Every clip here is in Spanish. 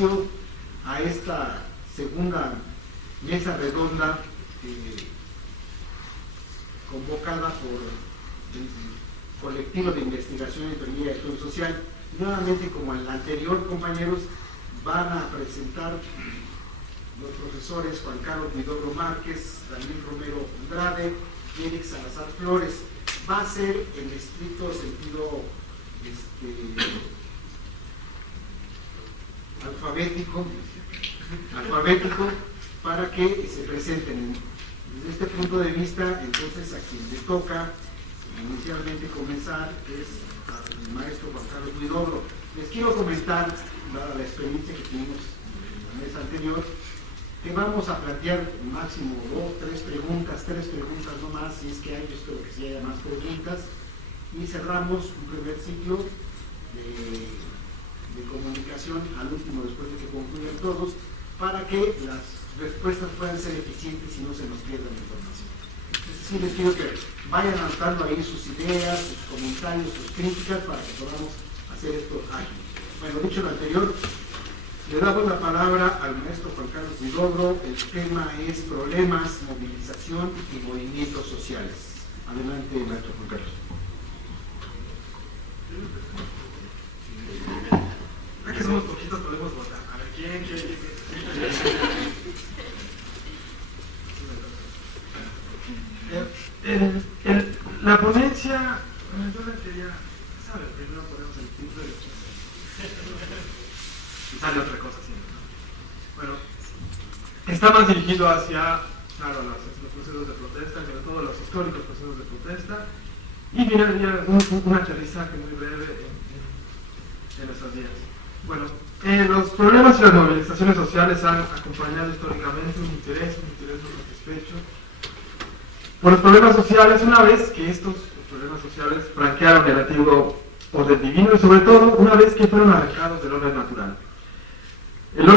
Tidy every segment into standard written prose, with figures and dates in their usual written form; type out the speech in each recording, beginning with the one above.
inicio a esta segunda mesa redonda convocada por el colectivo de investigación en teoría y estudio social. Nuevamente, como en la anterior, compañeros, van a presentar los profesores Juan Carlos Huidobro Márquez, Daniel Romero Andrade y Eric Salazar Flores. Va a ser en estricto sentido alfabético para que se presenten. Desde este punto de vista, entonces, a quien le toca inicialmente comenzar es al maestro Juan Carlos Huidobro. Les quiero comentar, dada la experiencia que tuvimos en la mesa anterior, que vamos a plantear máximo 2, 3 preguntas no más, si es que hay, yo espero que sí haya más preguntas, y cerramos un primer ciclo de comunicación al último, después de que concluyan todos, para que las respuestas puedan ser eficientes y no se nos pierda la información. Entonces sí les pido que vayan anotando ahí sus ideas, sus comentarios, sus críticas, para que podamos hacer esto ágil. Bueno, dicho lo anterior, le damos la palabra al maestro Juan Carlos Huidobro. El tema es problemas, movilización y movimientos sociales. Adelante, maestro Juan Carlos. Ya que somos poquitos, podemos votar. A ver, ¿quién? La ponencia, yo le quería, ¿sabe? Primero ponemos el título y sale otra cosa siempre, ¿no? Bueno, está más dirigido hacia, claro, los procesos de protesta, sobre todo los históricos procesos de protesta, y viene un aterrizaje muy breve en nuestros días. Bueno, los problemas y las movilizaciones sociales han acompañado históricamente un interés muy satisfecho por los problemas sociales, una vez que estos problemas sociales franquearon el antiguo orden divino y sobre todo una vez que fueron arrancados del orden natural. El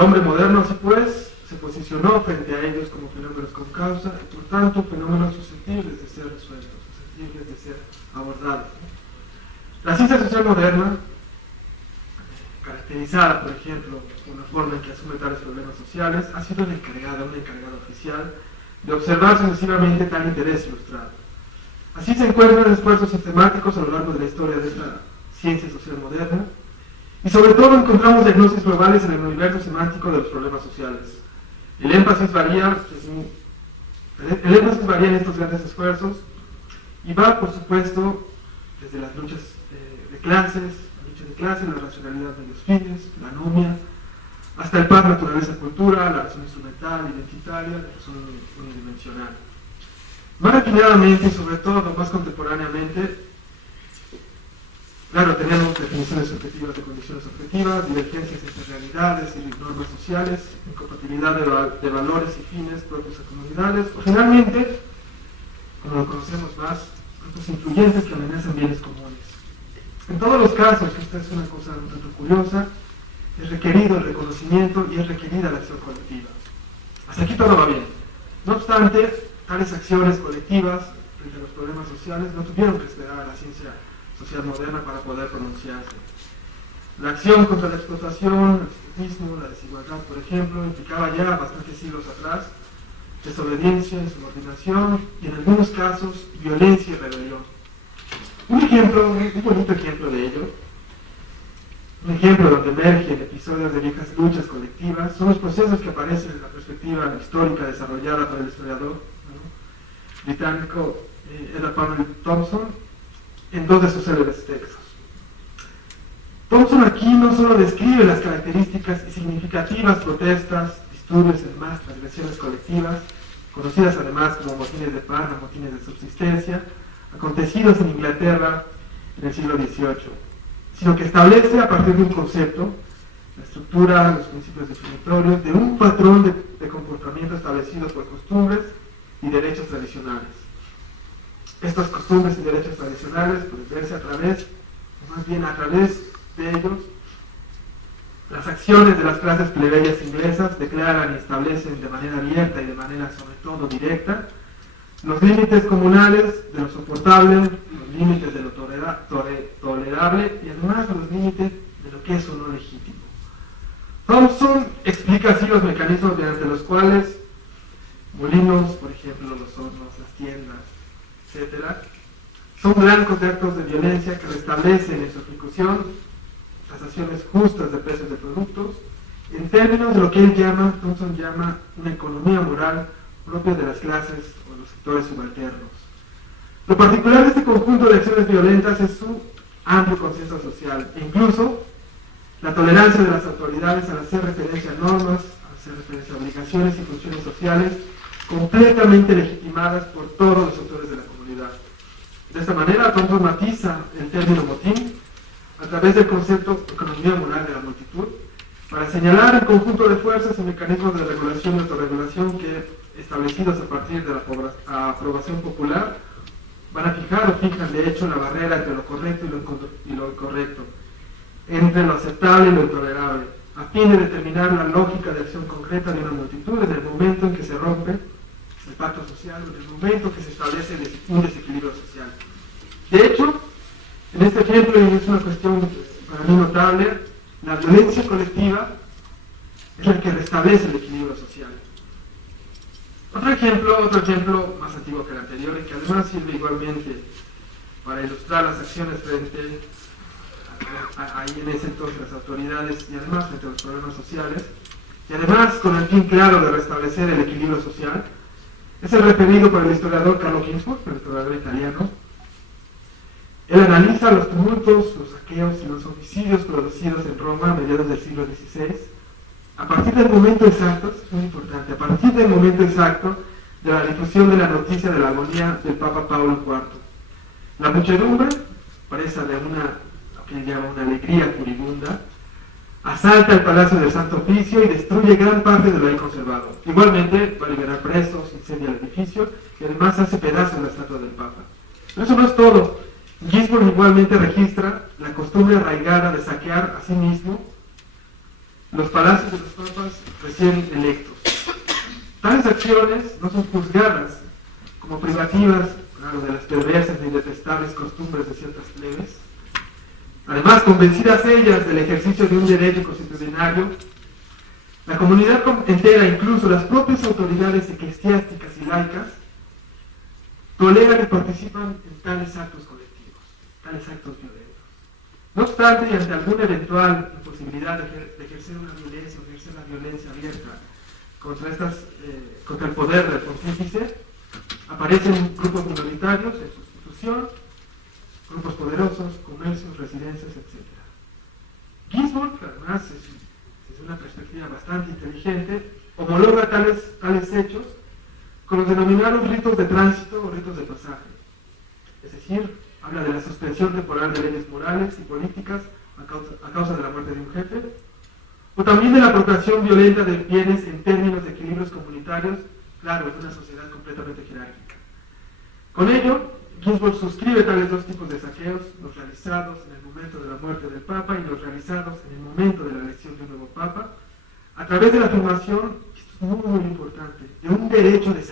hombre moderno, así pues, se posicionó frente a ellos como fenómenos con causa y por tanto fenómenos susceptibles de ser resueltos, susceptibles de ser abordados. La ciencia social moderna, caracterizada, por ejemplo, por la forma en que asume tales problemas sociales, ha sido una encargada oficial de observar sucesivamente tal interés ilustrado. Así se encuentran esfuerzos sistemáticos a lo largo de la historia de esta ciencia social moderna, y sobre todo encontramos diagnósticos globales en el universo semántico de los problemas sociales. El énfasis varía en estos grandes esfuerzos y va, por supuesto, desde las luchas de clases, la racionalidad de los fines, la anomia, hasta el par naturaleza-cultura, la razón instrumental, identitaria, la razón unidimensional. Más refinadamente y sobre todo más contemporáneamente, claro, tenemos definiciones objetivas de condiciones objetivas, divergencias entre realidades y normas sociales, incompatibilidad de valores y fines propios a comunidades, o finalmente, como lo conocemos más, grupos influyentes que amenazan bienes comunes. En todos los casos, esta es una cosa un tanto curiosa, es requerido el reconocimiento y es requerida la acción colectiva. Hasta aquí todo va bien. No obstante, tales acciones colectivas frente a los problemas sociales no tuvieron que esperar a la ciencia social moderna para poder pronunciarse. La acción contra la explotación, el esclavismo, la desigualdad, por ejemplo, implicaba ya bastantes siglos atrás desobediencia, insubordinación y en algunos casos violencia y rebelión. Un bonito ejemplo de ello, un ejemplo donde emergen episodios de viejas luchas colectivas, son los procesos que aparecen en la perspectiva histórica desarrollada por el historiador británico Edward Powell Thompson en dos de sus célebres textos. Thompson aquí no solo describe las características y significativas protestas, disturbios y demás transgresiones colectivas, conocidas además como motines de pan o motines de subsistencia, acontecidos en Inglaterra en el siglo XVIII, sino que establece a partir de un concepto, la estructura, los principios definitorios, de un patrón de comportamiento establecido por costumbres y derechos tradicionales. Estas costumbres y derechos tradicionales pueden verse a través de ellos, las acciones de las clases plebeyas inglesas declaran y establecen de manera abierta y de manera sobre todo directa los límites comunales de lo soportable, los límites de lo tolerable y además los límites de lo que es o no legítimo. Thompson explica así los mecanismos mediante los cuales molinos, por ejemplo, los hornos, las tiendas, etc., son blancos de actos de violencia que restablecen en su ejecución tasaciones justas de precios de productos, en términos de lo que Thompson llama una economía moral propia de las clases o los sectores subalternos. Lo particular de este conjunto de acciones violentas es su amplio consenso social, e incluso la tolerancia de las autoridades al hacer referencia a normas, al hacer referencia a obligaciones y funciones sociales completamente legitimadas por todos los sectores de la comunidad. De esta manera, Thompson matiza el término motín a través del concepto economía moral de la multitud para señalar el conjunto de fuerzas y mecanismos de regulación y autorregulación que, establecidos a partir de la aprobación popular, van a fijar o fijan de hecho la barrera entre lo correcto y lo incorrecto, entre lo aceptable y lo intolerable, a fin de determinar la lógica de acción concreta de una multitud en el momento en que se rompe el pacto social, en el momento que se establece un desequilibrio social. De hecho, en este ejemplo, y es una cuestión para mí notable, la violencia colectiva es la que restablece el equilibrio social. Otro ejemplo más antiguo que el anterior, y que además sirve igualmente para ilustrar las acciones frente ahí en ese entonces las autoridades y además frente a los problemas sociales, y además con el fin claro de restablecer el equilibrio social, es el referido por el historiador Carlo Ginzburg, el historiador italiano. Él analiza los tumultos, los saqueos y los homicidios producidos en Roma a mediados del siglo XVI, a partir del momento exacto, es muy importante, a partir del momento exacto de la difusión de la noticia de la agonía del Papa Pablo IV. La muchedumbre, presa de lo que él llama una alegría furibunda, asalta el Palacio del Santo Oficio y destruye gran parte de lo ahí conservado. Igualmente va a liberar presos, incendia el edificio y además hace pedazos la estatua del Papa. Pero eso no es todo. Ginzburg igualmente registra la costumbre arraigada de saquear a sí mismo los palacios de los papas recién electos. Tales acciones no son juzgadas como privativas, claro, de las perversas y detestables costumbres de ciertas plebes. Además, convencidas ellas del ejercicio de un derecho constitucionario, la comunidad entera, incluso las propias autoridades eclesiásticas y laicas, toleran y participan en tales actos colectivos, tales actos violentos. No obstante, y ante alguna eventual imposibilidad de ejercer una violencia o ejercer la violencia abierta contra el poder del pontífice, aparecen grupos minoritarios en sustitución, grupos poderosos, comercios, residencias, etc. Ginzburg, además, desde una perspectiva bastante inteligente, homologa tales hechos con los denominados ritos de tránsito o ritos de pasaje. Es decir, habla de la suspensión temporal de leyes morales y políticas a causa de la muerte de un jefe, o también de la apropiación violenta de bienes en términos de equilibrios comunitarios, claro, en una sociedad completamente jerárquica. Con ello, Ginzburg suscribe tales dos tipos de saqueos, los realizados en el momento de la muerte del Papa y los realizados en el momento de la elección de un nuevo Papa, a través de la afirmación, esto es muy, muy importante, de un derecho de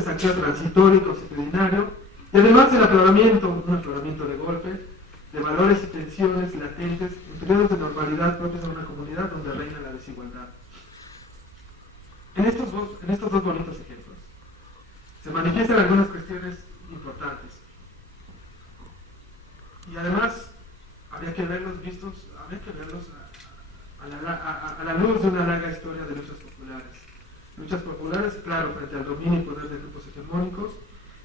saqueo transitorio y consuetudinario, y además un afloramiento de golpe, de valores y tensiones latentes en periodos de normalidad propios de una comunidad donde reina la desigualdad. En estos dos bonitos ejemplos se manifiestan algunas cuestiones importantes. Y además habría que verlos a la luz de una larga historia de luchas populares. Luchas populares, claro, frente al dominio y poder de grupos hegemónicos,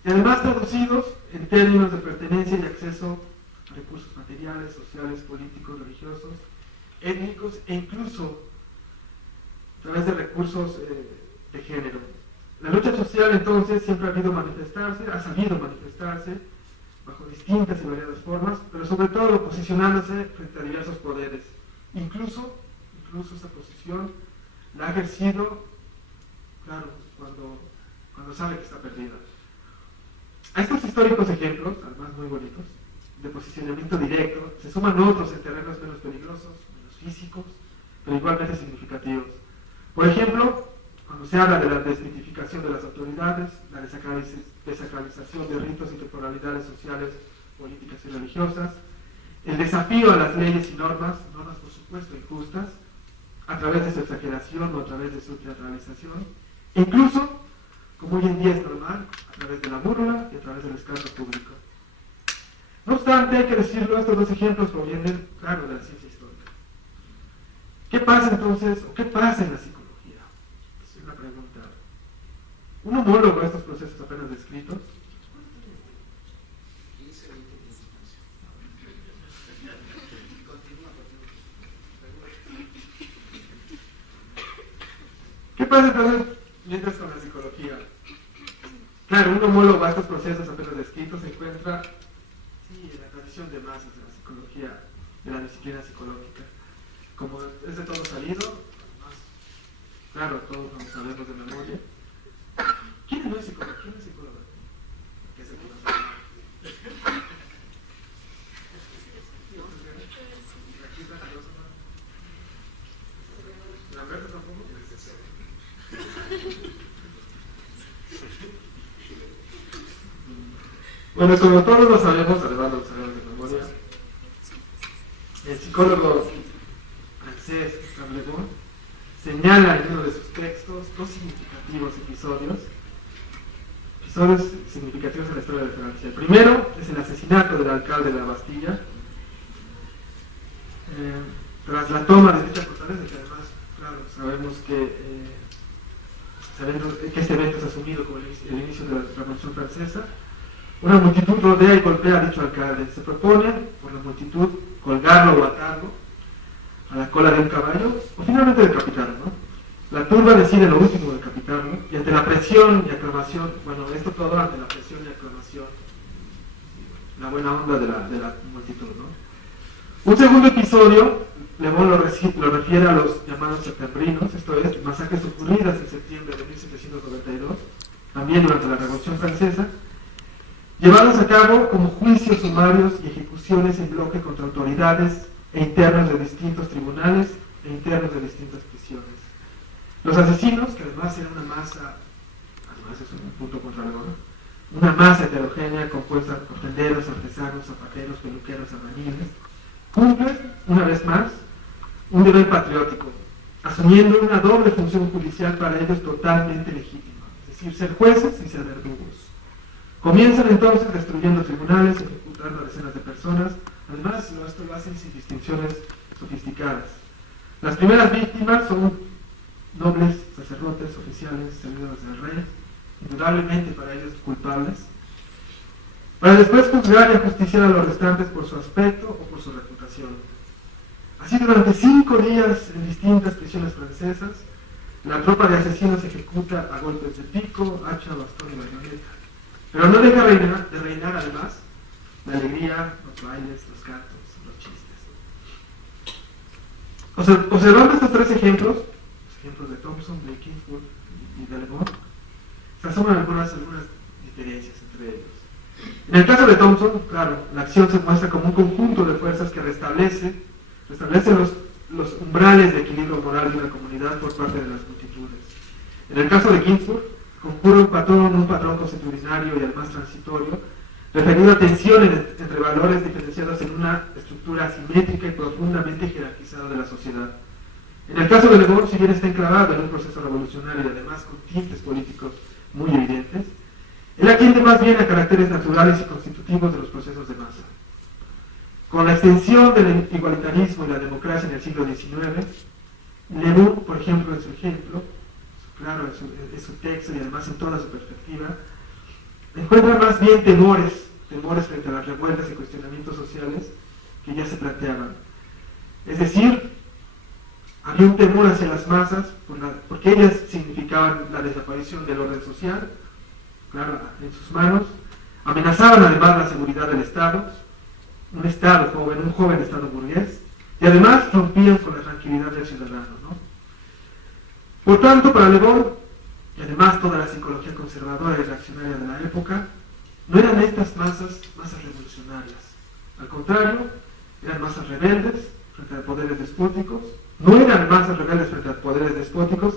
y además traducidos en términos de pertenencia y acceso a recursos materiales, sociales, políticos, religiosos, étnicos e incluso a través de recursos de género. La lucha social entonces siempre ha sabido manifestarse bajo distintas y variadas formas, pero sobre todo posicionándose frente a diversos poderes. Incluso esa posición la ha ejercido, claro, cuando sabe que está perdida. A estos históricos ejemplos, además muy bonitos, de posicionamiento directo, se suman otros en terrenos menos peligrosos, menos físicos, pero igualmente significativos. Por ejemplo, cuando se habla de la desmitificación de las autoridades, la desacralización de ritos y temporalidades sociales, políticas y religiosas, el desafío a las leyes y normas por supuesto injustas, a través de su exageración o a través de su teatralización, e incluso, como hoy en día es normal, a través de la burla y a través del escándalo público. No obstante, hay que decirlo, estos dos ejemplos provienen, claro, de la ciencia histórica. ¿Qué pasa entonces, o qué pasa en la psicología? Es una pregunta. Un homólogo a estos procesos apenas descritos. ¿Qué pasa entonces mientras con la psicología? Claro, un homólogo a estos procesos apenas descritos se encuentra en la tradición de masas de la psicología, de la disciplina psicológica. Como es de todo sabido, claro, todos lo sabemos de memoria. ¿Quién no es psicólogo? ¿Quién es psicólogo? ¿Qué es psicólogo? ¿Lamberto tampoco? Bueno, como todos lo sabemos, además lo sabemos de memoria, el psicólogo francés Charles Le Bon señala en uno de sus textos dos significativos episodios significativos en la historia de Francia. El primero es el asesinato del alcalde de la Bastilla, tras la toma de dicha fortaleza, que además, claro, sabemos que este evento es asumido como el inicio de la Revolución Francesa. Una multitud rodea y golpea a dicho alcalde. Se propone, por la multitud, colgarlo o atarlo a la cola de un caballo, o finalmente decapitarlo, ¿no? La turba decide lo último, decapitarlo, y ante la presión y aclamación, bueno, esto todo ante la presión y aclamación, la buena onda de la multitud, ¿no? Un segundo episodio, Le Bon lo refiere a los llamados septembrinos, esto es, masacres ocurridas en septiembre de 1792, también durante la Revolución Francesa, llevados a cabo como juicios sumarios y ejecuciones en bloque contra autoridades e internos de distintos tribunales e internos de distintas prisiones. Los asesinos, que además eran una masa, además es un punto contra el oro, una masa heterogénea compuesta por tenderos, artesanos, zapateros, peluqueros, albañiles, cumplen, una vez más, un deber patriótico, asumiendo una doble función judicial para ellos totalmente legítima, es decir, ser jueces y ser verdugos. Comienzan entonces destruyendo tribunales, ejecutando a decenas de personas, además esto lo hacen sin distinciones sofisticadas. Las primeras víctimas son nobles, sacerdotes, oficiales, servidores del rey, indudablemente para ellos culpables, para después juzgar y ajusticiar a los restantes por su aspecto o por su reputación. Así durante 5 días en distintas prisiones francesas, la tropa de asesinos ejecuta a golpes de pico, hacha, bastón y bayoneta. Pero no deja de reinar además la alegría, los bailes, los cantos, los chistes. Observando estos tres ejemplos, los ejemplos de Thompson, de Ginsburg y de Le Bon, se asoman algunas diferencias entre ellos. En el caso de Thompson, claro, la acción se muestra como un conjunto de fuerzas que restablece los umbrales de equilibrio moral de una comunidad por parte de las multitudes. En el caso de Ginsburg, concurre un patrón constitucionario y además transitorio, referido a tensiones entre valores diferenciados en una estructura asimétrica y profundamente jerarquizada de la sociedad. En el caso de Le Bon, si bien está enclavado en un proceso revolucionario y además con tintes políticos muy evidentes, él atiende más bien a caracteres naturales y constitutivos de los procesos de masa. Con la extensión del igualitarismo y la democracia en el siglo XIX, Le Bon, por ejemplo, en su ejemplo, claro, en su texto y además en toda su perspectiva, encuentra más bien temores frente a las revueltas y cuestionamientos sociales que ya se planteaban. Es decir, había un temor hacia las masas porque ellas significaban la desaparición del orden social, claro, en sus manos, amenazaban además la seguridad del Estado, un joven Estado burgués, y además rompían con la tranquilidad del ciudadano, ¿no? Por tanto, para Le Bon, y además toda la psicología conservadora y reaccionaria de la época, no eran estas masas revolucionarias. Al contrario, eran masas rebeldes frente a poderes despóticos, no eran masas rebeldes frente a poderes despóticos,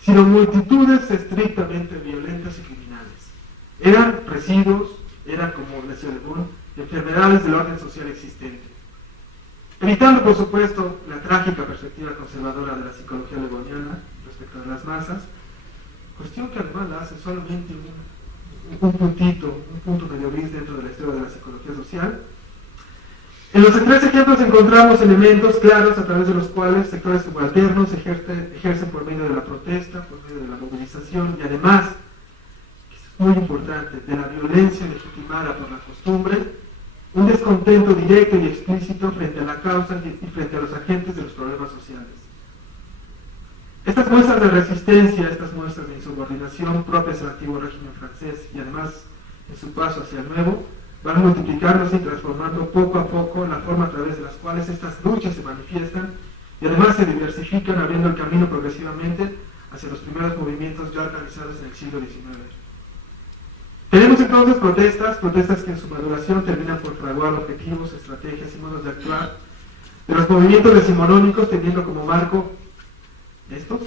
sino multitudes estrictamente violentas y criminales. Eran residuos, eran, como decía Le Bon, enfermedades del orden social existente. evitando por supuesto la trágica perspectiva conservadora de la psicología leboniana respecto de las masas, cuestión que además la hace solamente un punto medio gris dentro de la historia de la psicología social. En los tres ejemplos encontramos elementos claros a través de los cuales sectores subalternos ejercen por medio de la protesta, por medio de la movilización y además, que es muy importante, de la violencia legitimada por la costumbre, un descontento directo y explícito frente a la causa y frente a los agentes de los problemas sociales. Estas muestras de resistencia, estas muestras de insubordinación propias del antiguo régimen francés y además en su paso hacia el nuevo, van multiplicándose y transformando poco a poco la forma a través de las cuales estas luchas se manifiestan y además se diversifican, abriendo el camino progresivamente hacia los primeros movimientos ya organizados en el siglo XIX. Tenemos entonces protestas que en su maduración terminan por fraguar objetivos, estrategias y modos de actuar de los movimientos decimonónicos, teniendo como marco estos,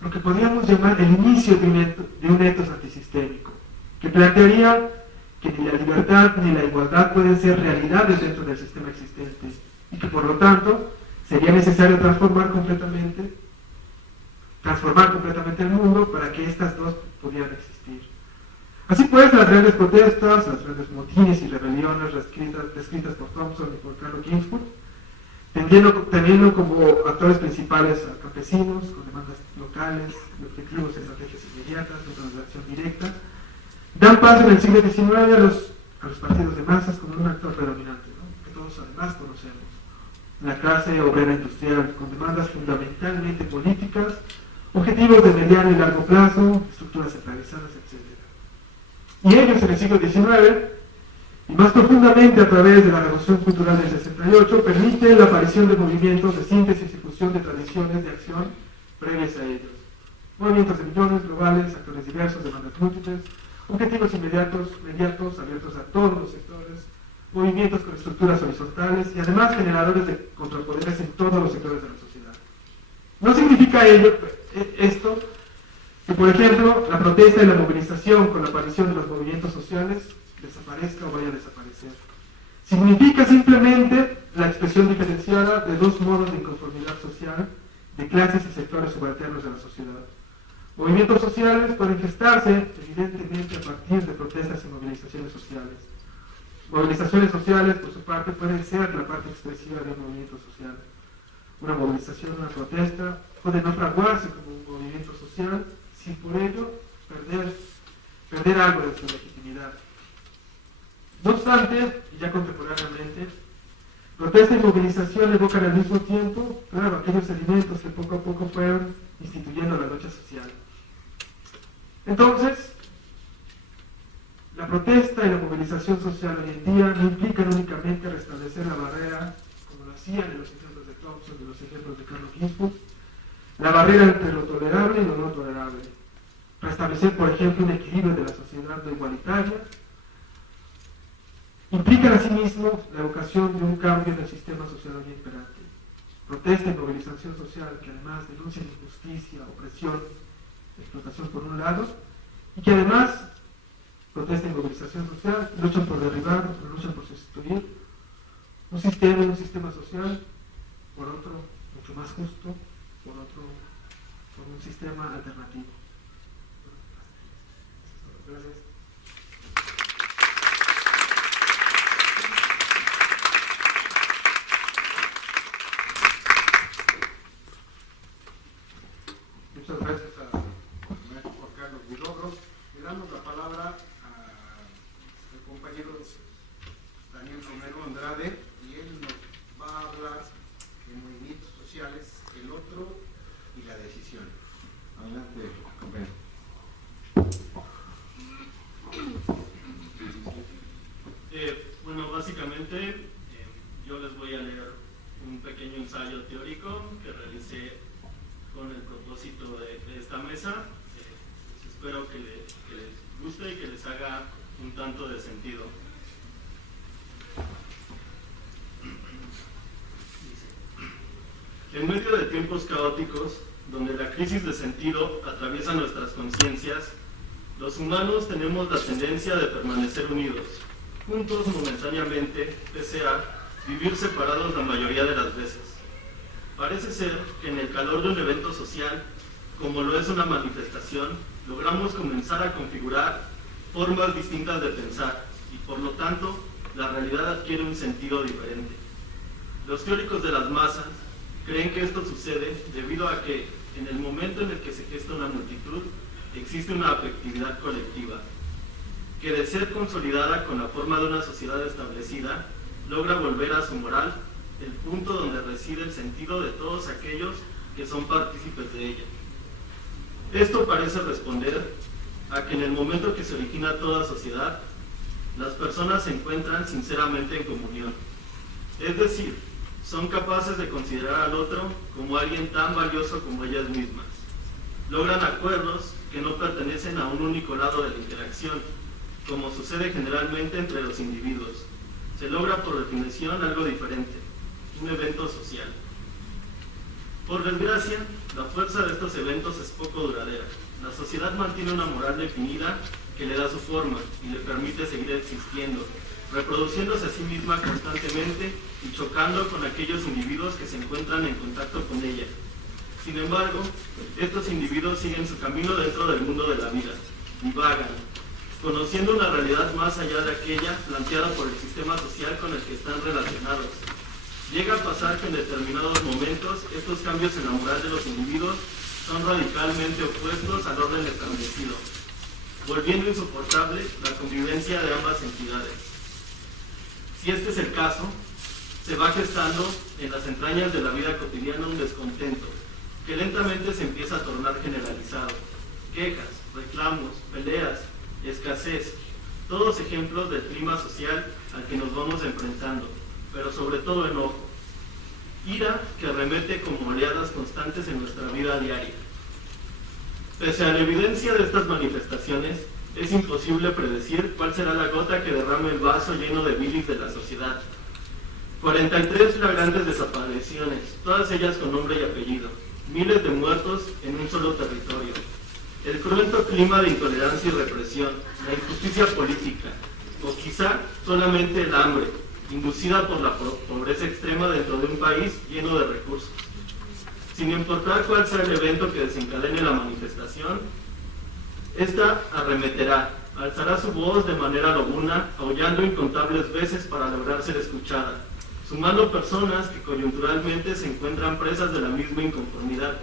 lo que podríamos llamar el inicio de un etos antisistémico, que plantearía que ni la libertad ni la igualdad pueden ser realidades dentro del sistema existente y que por lo tanto sería necesario transformar completamente el mundo para que estas dos pudieran existir. Así pues, las grandes protestas, las grandes motines y rebeliones descritas por Thompson y por Carlo Ginzburg, teniendo como actores principales a campesinos con demandas locales, objetivos y estrategias inmediatas, de acción directa, dan paso en el siglo XIX a los partidos de masas como un actor predominante, ¿no? Que todos además conocemos. La clase obrera industrial con demandas fundamentalmente políticas, objetivos de mediano y largo plazo, estructuras centralizadas, etc. Y ellos en el siglo XIX, y más profundamente a través de la Revolución Cultural del 68, permiten la aparición de movimientos de síntesis y fusión de tradiciones de acción previas a ellos. Movimientos de millones globales, actores diversos, demandas múltiples, objetivos inmediatos, abiertos a todos los sectores, movimientos con estructuras horizontales y además generadores de contrapoderes en todos los sectores de la sociedad. No significa esto que, por ejemplo, la protesta y la movilización con la aparición de los movimientos sociales desaparezca o vaya a desaparecer. Significa simplemente la expresión diferenciada de dos modos de inconformidad social de clases y sectores subalternos de la sociedad. Movimientos sociales pueden gestarse, evidentemente, a partir de protestas y movilizaciones sociales. Movilizaciones sociales, por su parte, pueden ser la parte expresiva de un movimiento social. Una movilización, una protesta, puede no fraguarse como un movimiento social, sin por ello perder algo de su legitimidad. No obstante, y ya contemporáneamente, protesta y movilización evocan al mismo tiempo, claro, aquellos elementos que poco a poco fueron instituyendo la lucha social. Entonces, la protesta y la movilización social hoy en día no implican únicamente restablecer la barrera, como lo hacían en los ejemplos de Thompson y los ejemplos de Carlo Ginzburg, la barrera entre lo tolerable y lo no tolerable. Restablecer, por ejemplo, un equilibrio de la sociedad no igualitaria, implican asimismo la evocación de un cambio en el sistema social hoy imperante. Protesta y movilización social que además denuncian injusticia, opresión, explotación por un lado, y que además protesta y movilización social luchan por derribar, luchan por sustituir un sistema social por otro mucho más justo, por un sistema alternativo. Gracias. Muchas gracias al maestro Juan Carlos Vilogros. Le damos la palabra al compañero Daniel Romero Andrade y él nos va a hablar de movimientos sociales, el otro y la decisión. Adelante, compañero. Bueno, básicamente yo les voy a leer un pequeño ensayo teórico que realicé con el propósito de esta mesa. Pues espero que les guste y que les haga un tanto de sentido. En medio de tiempos caóticos, donde la crisis de sentido atraviesa nuestras conciencias, los humanos tenemos la tendencia de permanecer unidos, juntos momentáneamente, pese a vivir separados la mayoría de las veces. Parece ser que en el calor de un evento social, como lo es una manifestación, logramos comenzar a configurar formas distintas de pensar y por lo tanto la realidad adquiere un sentido diferente. Los teóricos de las masas creen que esto sucede debido a que en el momento en el que se gesta una multitud existe una afectividad colectiva, que de ser consolidada con la forma de una sociedad establecida, logra volver a su moral el punto donde reside el sentido de todos aquellos que son partícipes de ella. Esto parece responder a que en el momento que se origina toda sociedad, las personas se encuentran sinceramente en comunión. Es decir, son capaces de considerar al otro como alguien tan valioso como ellas mismas. Logran acuerdos que no pertenecen a un único lado de la interacción, como sucede generalmente entre los individuos. Se logra por definición algo diferente, un evento social. Por desgracia, la fuerza de estos eventos es poco duradera. La sociedad mantiene una moral definida que le da su forma y le permite seguir existiendo, reproduciéndose a sí misma constantemente y chocando con aquellos individuos que se encuentran en contacto con ella. Sin embargo, estos individuos siguen su camino dentro del mundo de la vida, divagan, conociendo una realidad más allá de aquella planteada por el sistema social con el que están relacionados. Llega a pasar que en determinados momentos estos cambios en la moral de los individuos son radicalmente opuestos al orden establecido, volviendo insoportable la convivencia de ambas entidades. Si este es el caso, se va gestando en las entrañas de la vida cotidiana un descontento, que lentamente se empieza a tornar generalizado. Quejas, reclamos, peleas, escasez, todos ejemplos del clima social al que nos vamos enfrentando, pero sobre todo enojo. Ira que arremete como oleadas constantes en nuestra vida diaria. Pese a la evidencia de estas manifestaciones, es imposible predecir cuál será la gota que derrame el vaso lleno de bilis de la sociedad. 43 flagrantes desapariciones, todas ellas con nombre y apellido. Miles de muertos en un solo territorio. El cruento clima de intolerancia y represión, la injusticia política, o quizá solamente el hambre, inducida por la pobreza extrema dentro de un país lleno de recursos. Sin importar cuál sea el evento que desencadene la manifestación, esta arremeterá, alzará su voz de manera lobuna, aullando incontables veces para lograr ser escuchada, sumando personas que coyunturalmente se encuentran presas de la misma inconformidad,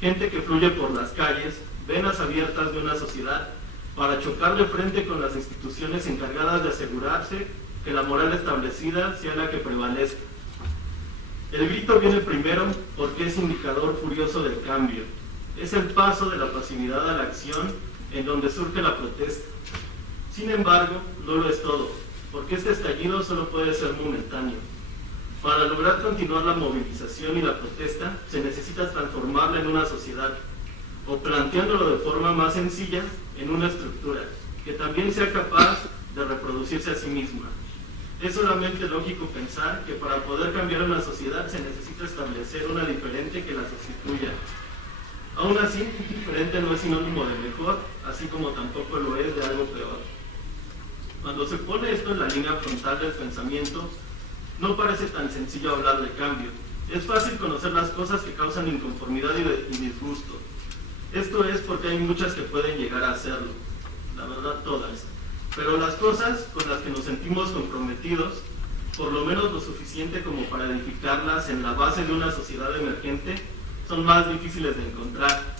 gente que fluye por las calles, venas abiertas de una sociedad, para chocar de frente con las instituciones encargadas de asegurarse que la moral establecida sea la que prevalezca. El grito viene primero porque es indicador furioso del cambio. Es el paso de la pasividad a la acción en donde surge la protesta. Sin embargo, no lo es todo, porque este estallido solo puede ser momentáneo. Para lograr continuar la movilización y la protesta, se necesita transformarla en una sociedad, o planteándolo de forma más sencilla, en una estructura, que también sea capaz de reproducirse a sí misma. Es solamente lógico pensar que para poder cambiar una sociedad se necesita establecer una diferente que la sustituya. Aún así, diferente no es sinónimo de mejor, así como tampoco lo es de algo peor. Cuando se pone esto en la línea frontal del pensamiento, no parece tan sencillo hablar de cambio. Es fácil conocer las cosas que causan inconformidad y disgusto. Esto es porque hay muchas que pueden llegar a hacerlo, la verdad todas. Pero las cosas con las que nos sentimos comprometidos, por lo menos lo suficiente como para edificarlas en la base de una sociedad emergente, son más difíciles de encontrar.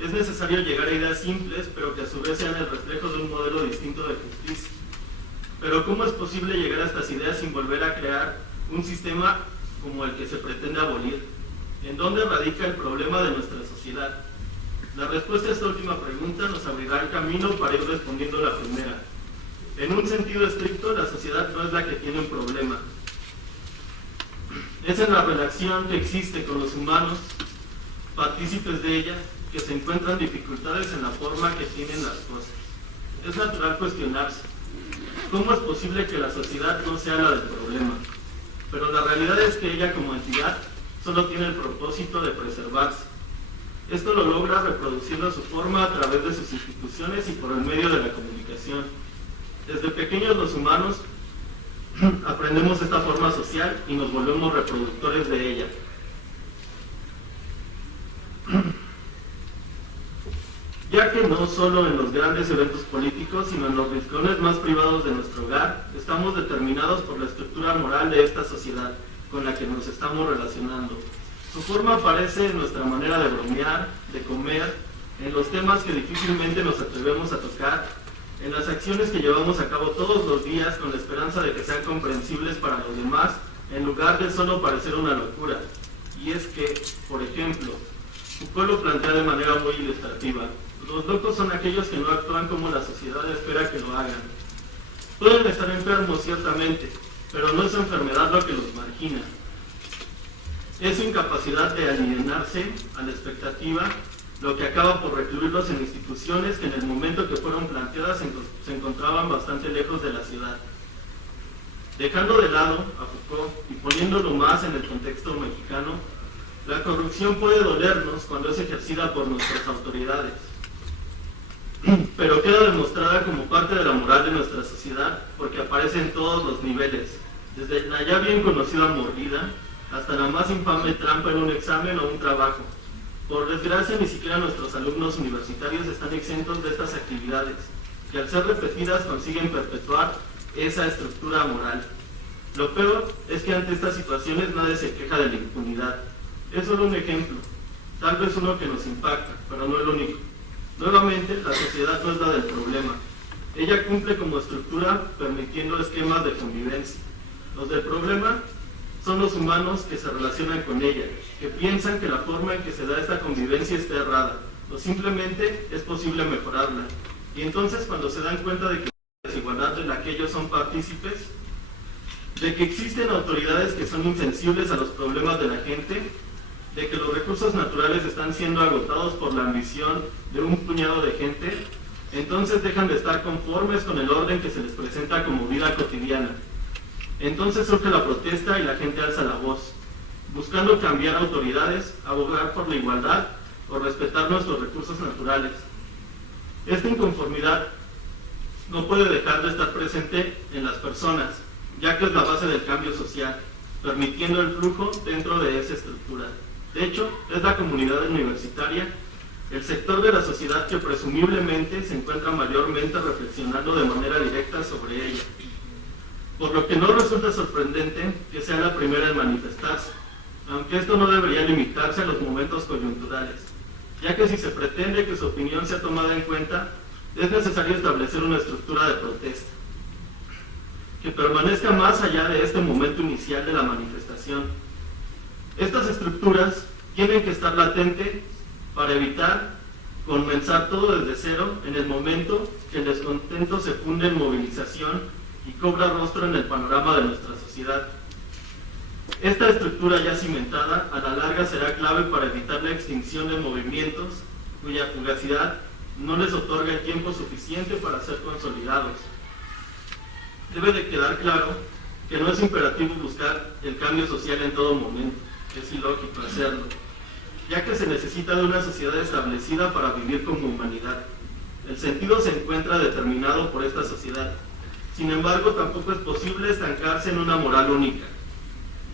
Es necesario llegar a ideas simples, pero que a su vez sean el reflejo de un modelo distinto de justicia. Pero ¿cómo es posible llegar a estas ideas sin volver a crear un sistema como el que se pretende abolir? ¿En dónde radica el problema de nuestra sociedad? La respuesta a esta última pregunta nos abrirá el camino para ir respondiendo la primera. En un sentido estricto, la sociedad no es la que tiene un problema. Es en la relación que existe con los humanos, partícipes de ella, que se encuentran dificultades en la forma que tienen las cosas. Es natural cuestionarse, ¿cómo es posible que la sociedad no sea la del problema? Pero la realidad es que ella como entidad solo tiene el propósito de preservarse. Esto lo logra reproduciendo su forma a través de sus instituciones y por el medio de la comunicación. Desde pequeños los humanos aprendemos esta forma social y nos volvemos reproductores de ella. Ya que no solo en los grandes eventos políticos, sino en los rincones más privados de nuestro hogar, estamos determinados por la estructura moral de esta sociedad con la que nos estamos relacionando. Su forma aparece en nuestra manera de bromear, de comer, en los temas que difícilmente nos atrevemos a tocar, en las acciones que llevamos a cabo todos los días con la esperanza de que sean comprensibles para los demás, en lugar de solo parecer una locura. Y es que, por ejemplo, Foucault lo plantea de manera muy ilustrativa. Los locos son aquellos que no actúan como la sociedad espera que lo hagan. Pueden estar enfermos, ciertamente, pero no es su enfermedad lo que los margina. Es su incapacidad de alienarse a la expectativa lo que acaba por recluirlos en instituciones que en el momento que fueron planteadas se encontraban bastante lejos de la ciudad. Dejando de lado a Foucault y poniéndolo más en el contexto mexicano, la corrupción puede dolernos cuando es ejercida por nuestras autoridades, pero queda demostrada como parte de la moral de nuestra sociedad porque aparece en todos los niveles, desde la ya bien conocida mordida hasta la más infame trampa en un examen o un trabajo. Por desgracia, ni siquiera nuestros alumnos universitarios están exentos de estas actividades, que al ser repetidas consiguen perpetuar esa estructura moral. Lo peor es que ante estas situaciones nadie se queja de la impunidad. Es solo un ejemplo, tal vez uno que nos impacta, pero no el único. Nuevamente, la sociedad no es la del problema. Ella cumple como estructura permitiendo esquemas de convivencia. Los del problema son los humanos que se relacionan con ella, que piensan que la forma en que se da esta convivencia está errada, o simplemente es posible mejorarla. Y entonces cuando se dan cuenta de que la desigualdad de la que ellos son partícipes, de que existen autoridades que son insensibles a los problemas de la gente, de que los recursos naturales están siendo agotados por la ambición de un puñado de gente, entonces dejan de estar conformes con el orden que se les presenta como vida cotidiana. Entonces surge la protesta y la gente alza la voz, buscando cambiar autoridades, abogar por la igualdad o respetar nuestros recursos naturales. Esta inconformidad no puede dejar de estar presente en las personas, ya que es la base del cambio social, permitiendo el flujo dentro de esa estructura. De hecho, es la comunidad universitaria, el sector de la sociedad que presumiblemente se encuentra mayormente reflexionando de manera directa sobre ella. Por lo que no resulta sorprendente que sea la primera en manifestarse, aunque esto no debería limitarse a los momentos coyunturales, ya que si se pretende que su opinión sea tomada en cuenta, es necesario establecer una estructura de protesta, que permanezca más allá de este momento inicial de la manifestación. Estas estructuras tienen que estar latentes para evitar comenzar todo desde cero en el momento que el descontento se funde en movilización y cobra rostro en el panorama de nuestra sociedad. Esta estructura ya cimentada a la larga será clave para evitar la extinción de movimientos cuya fugacidad no les otorga el tiempo suficiente para ser consolidados. Debe de quedar claro que no es imperativo buscar el cambio social en todo momento, es ilógico hacerlo, ya que se necesita de una sociedad establecida para vivir como humanidad. El sentido se encuentra determinado por esta sociedad. Sin embargo, tampoco es posible estancarse en una moral única,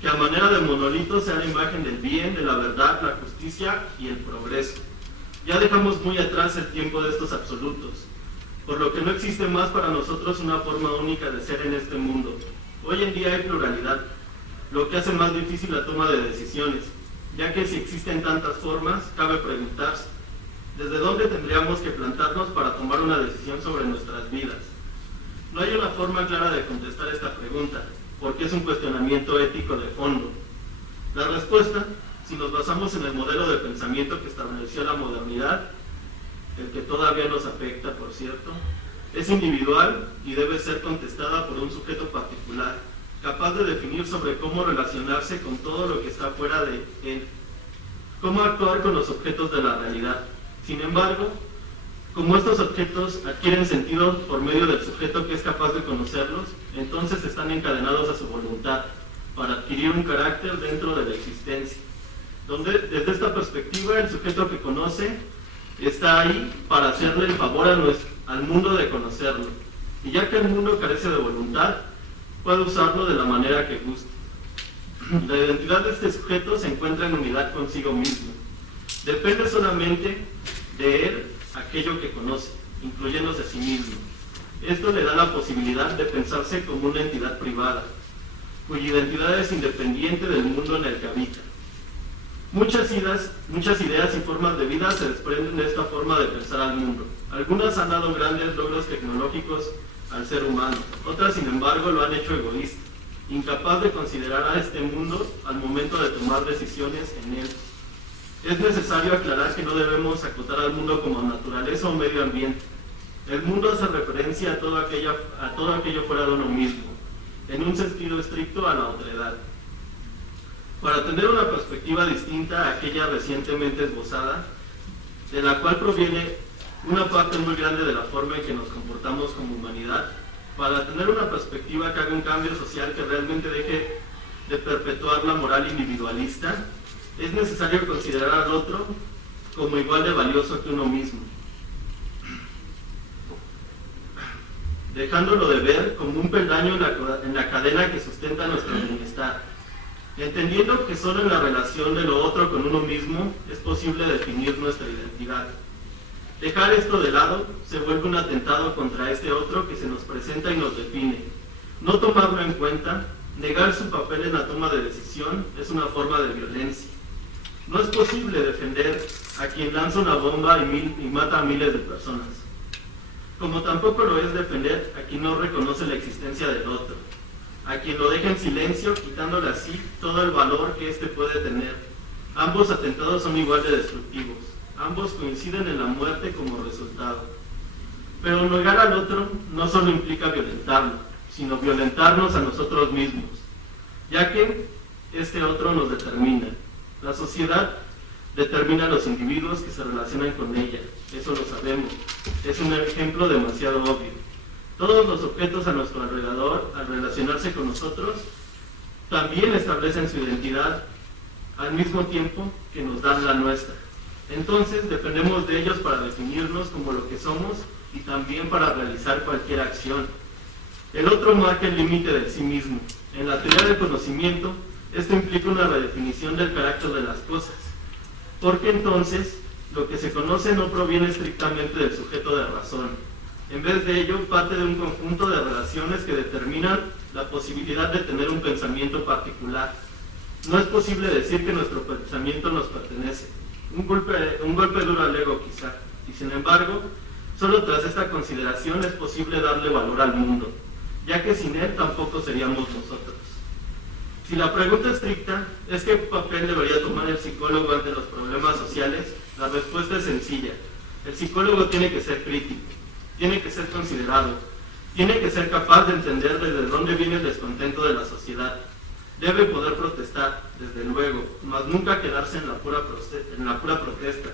que a manera de monolito sea la imagen del bien, de la verdad, la justicia y el progreso. Ya dejamos muy atrás el tiempo de estos absolutos, por lo que no existe más para nosotros una forma única de ser en este mundo. Hoy en día hay pluralidad, lo que hace más difícil la toma de decisiones, ya que si existen tantas formas, cabe preguntarse, ¿desde dónde tendríamos que plantarnos para tomar una decisión sobre nuestras vidas? No hay una forma clara de contestar esta pregunta, porque es un cuestionamiento ético de fondo. La respuesta, si nos basamos en el modelo de pensamiento que estableció la modernidad, el que todavía nos afecta, por cierto, es individual y debe ser contestada por un sujeto particular, capaz de definir sobre cómo relacionarse con todo lo que está fuera de él, cómo actuar con los objetos de la realidad. Sin embargo, como estos objetos adquieren sentido por medio del sujeto que es capaz de conocerlos, entonces están encadenados a su voluntad para adquirir un carácter dentro de la existencia, donde desde esta perspectiva el sujeto que conoce está ahí para hacerle el favor al mundo de conocerlo. Y ya que el mundo carece de voluntad, puede usarlo de la manera que guste. La identidad de este sujeto se encuentra en unidad consigo mismo. Depende solamente de él aquello que conoce, incluyéndose a sí mismo. Esto le da la posibilidad de pensarse como una entidad privada, cuya identidad es independiente del mundo en el que habita. Muchas ideas y formas de vida se desprenden de esta forma de pensar al mundo. Algunas han dado grandes logros tecnológicos al ser humano, otras sin embargo lo han hecho egoísta, incapaz de considerar a este mundo al momento de tomar decisiones en él. Es necesario aclarar que no debemos acotar al mundo como naturaleza o medio ambiente. El mundo hace referencia a todo aquello fuera de uno mismo, en un sentido estricto a la otredad. Para tener una perspectiva distinta a aquella recientemente esbozada, de la cual proviene una parte muy grande de la forma en que nos comportamos como humanidad, para tener una perspectiva que haga un cambio social que realmente deje de perpetuar la moral individualista, es necesario considerar al otro como igual de valioso que uno mismo, dejándolo de ver como un peldaño en la cadena que sustenta nuestro bienestar, entendiendo que solo en la relación de lo otro con uno mismo es posible definir nuestra identidad. Dejar esto de lado se vuelve un atentado contra este otro que se nos presenta y nos define. No tomarlo en cuenta, negar su papel en la toma de decisión, es una forma de violencia. No es posible defender a quien lanza una bomba y mata a miles de personas, como tampoco lo es defender a quien no reconoce la existencia del otro, a quien lo deja en silencio, quitándole así todo el valor que éste puede tener. Ambos atentados son igual de destructivos, ambos coinciden en la muerte como resultado. Pero negar al otro no solo implica violentarlo, sino violentarnos a nosotros mismos, ya que este otro nos determina. La sociedad determina a los individuos que se relacionan con ella, eso lo sabemos, es un ejemplo demasiado obvio. Todos los objetos a nuestro alrededor, al relacionarse con nosotros, también establecen su identidad al mismo tiempo que nos dan la nuestra. Entonces dependemos de ellos para definirnos como lo que somos y también para realizar cualquier acción. El otro marca el límite de sí mismo. En la teoría del conocimiento, esto implica una redefinición del carácter de las cosas, porque entonces lo que se conoce no proviene estrictamente del sujeto de razón. En vez de ello, parte de un conjunto de relaciones que determinan la posibilidad de tener un pensamiento particular. No es posible decir que nuestro pensamiento nos pertenece. Un golpe duro al ego quizá, y sin embargo, solo tras esta consideración es posible darle valor al mundo, ya que sin él tampoco seríamos nosotros. Si la pregunta estricta es qué papel debería tomar el psicólogo ante los problemas sociales, la respuesta es sencilla. El psicólogo tiene que ser crítico, tiene que ser considerado, tiene que ser capaz de entender desde dónde viene el descontento de la sociedad. Debe poder protestar, desde luego, mas nunca quedarse en la pura protesta.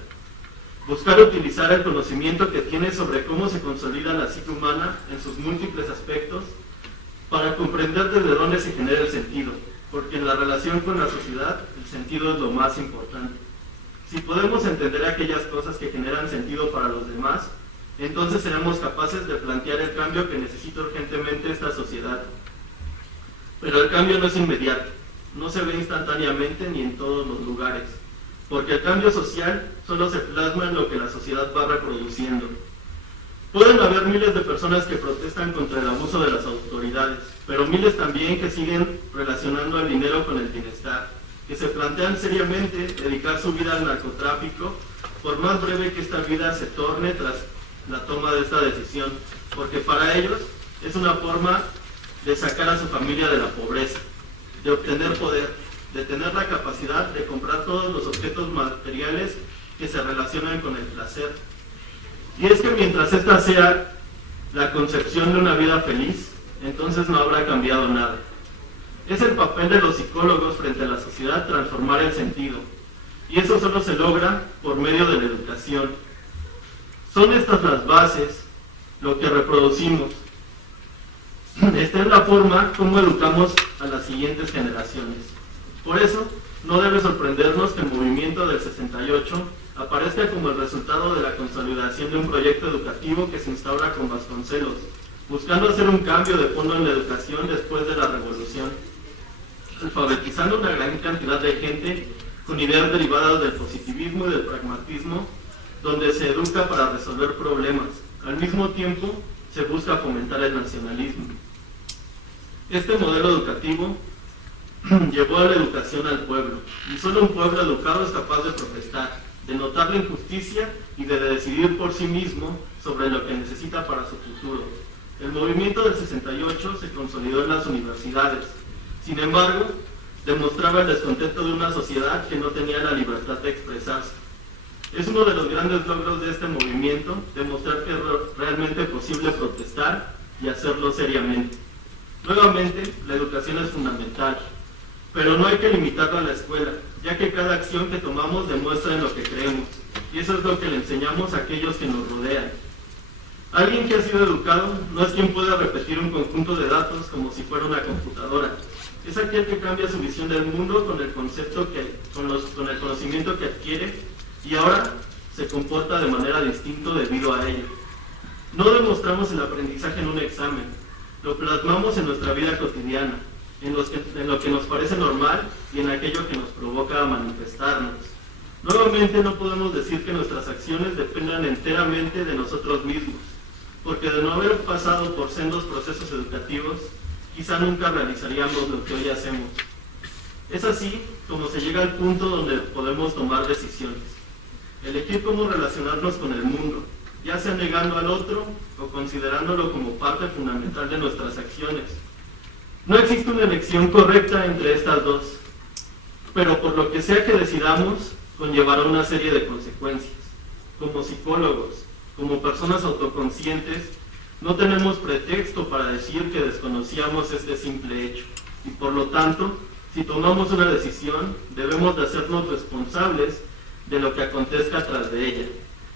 Buscar utilizar el conocimiento que tiene sobre cómo se consolida la psique humana en sus múltiples aspectos para comprender desde dónde se genera el sentido, porque en la relación con la sociedad el sentido es lo más importante. Si podemos entender aquellas cosas que generan sentido para los demás, entonces seremos capaces de plantear el cambio que necesita urgentemente esta sociedad. Pero el cambio no es inmediato, no se ve instantáneamente ni en todos los lugares, porque el cambio social solo se plasma en lo que la sociedad va reproduciendo. Pueden haber miles de personas que protestan contra el abuso de las autoridades, pero miles también que siguen relacionando el dinero con el bienestar, que se plantean seriamente dedicar su vida al narcotráfico, por más breve que esta vida se torne tras la toma de esta decisión, porque para ellos es una forma de sacar a su familia de la pobreza, de obtener poder, de tener la capacidad de comprar todos los objetos materiales que se relacionan con el placer. Y es que mientras esta sea la concepción de una vida feliz, entonces no habrá cambiado nada. Es el papel de los psicólogos frente a la sociedad transformar el sentido, y eso solo se logra por medio de la educación. Son estas las bases, lo que reproducimos. Esta es la forma como educamos a las siguientes generaciones. Por eso, no debe sorprendernos que el movimiento del 68 aparezca como el resultado de la consolidación de un proyecto educativo que se instaura con Vasconcelos, buscando hacer un cambio de fondo en la educación después de la revolución, alfabetizando una gran cantidad de gente con ideas derivadas del positivismo y del pragmatismo, donde se educa para resolver problemas. Al mismo tiempo, se busca fomentar el nacionalismo. Este modelo educativo llevó a la educación al pueblo, y solo un pueblo educado es capaz de protestar, de notar la injusticia y de decidir por sí mismo sobre lo que necesita para su futuro. El movimiento del 68 se consolidó en las universidades. Sin embargo, demostraba el descontento de una sociedad que no tenía la libertad de expresarse. Es uno de los grandes logros de este movimiento, demostrar que es realmente posible protestar y hacerlo seriamente. Nuevamente, la educación es fundamental, pero no hay que limitarlo a la escuela, ya que cada acción que tomamos demuestra en lo que creemos, y eso es lo que le enseñamos a aquellos que nos rodean. Alguien que ha sido educado no es quien pueda repetir un conjunto de datos como si fuera una computadora. Es aquel que cambia su visión del mundo con el conocimiento que adquiere y ahora se comporta de manera distinta debido a ello. No demostramos el aprendizaje en un examen, lo plasmamos en nuestra vida cotidiana, en lo que nos parece normal y en aquello que nos provoca a manifestarnos. Nuevamente, no podemos decir que nuestras acciones dependan enteramente de nosotros mismos, porque de no haber pasado por sendos procesos educativos, quizá nunca realizaríamos lo que hoy hacemos. Es así como se llega al punto donde podemos tomar decisiones, elegir cómo relacionarnos con el mundo, ya sea negando al otro o considerándolo como parte fundamental de nuestras acciones. No existe una elección correcta entre estas dos, pero por lo que sea que decidamos, conllevará una serie de consecuencias. Como psicólogos, como personas autoconscientes, no tenemos pretexto para decir que desconocíamos este simple hecho, y por lo tanto, si tomamos una decisión, debemos de hacernos responsables de lo que acontezca tras de ella.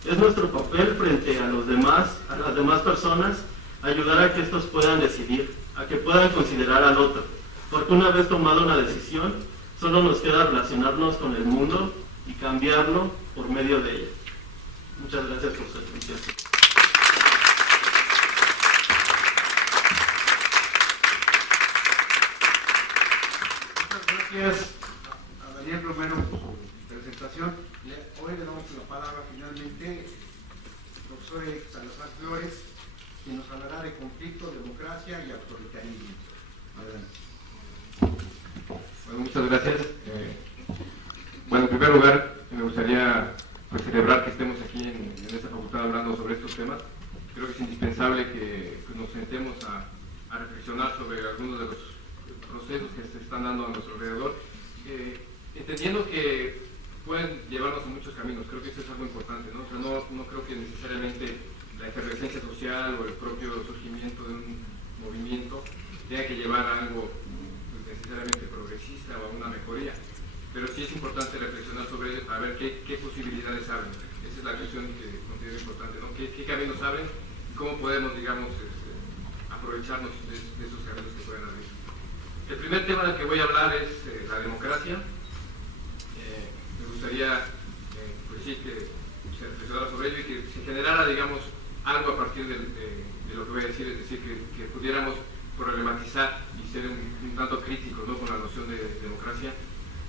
Es nuestro papel frente a las demás personas, ayudar a que estos puedan decidir, a que puedan considerar al otro, porque una vez tomada una decisión, solo nos queda relacionarnos con el mundo y cambiarlo por medio de ella. Muchas gracias por su atención. Gracias a Daniel Romero por su presentación. Hoy le damos la palabra finalmente al profesor Salazar Flores, quien nos hablará de conflicto, democracia y autoritarismo. Adelante. Bueno, muchas gracias. Bueno, en primer lugar, me gustaría celebrar que estemos aquí en esta facultad hablando sobre estos temas. Creo que es indispensable que nos sentemos a reflexionar sobre algunos de los procesos que se están dando a nuestro alrededor, entendiendo que pueden llevarnos a muchos caminos. Creo que eso es algo importante, ¿no? O sea, no creo que necesariamente la efervescencia social o el propio surgimiento de un movimiento tenga que llevar a algo necesariamente progresista o a una mejoría, pero sí es importante reflexionar sobre ello para ver qué posibilidades abren. Esa es la cuestión que considero importante, ¿no? ¿Qué caminos abren y cómo podemos, digamos, aprovecharnos de esos caminos que pueden abrir? El primer tema del que voy a hablar es la democracia. Me gustaría pues sí, que se reflexionara sobre ello y que se generara, digamos, algo a partir de lo que voy a decir, es decir, que pudiéramos problematizar y ser un tanto críticos, ¿no?, con la noción de democracia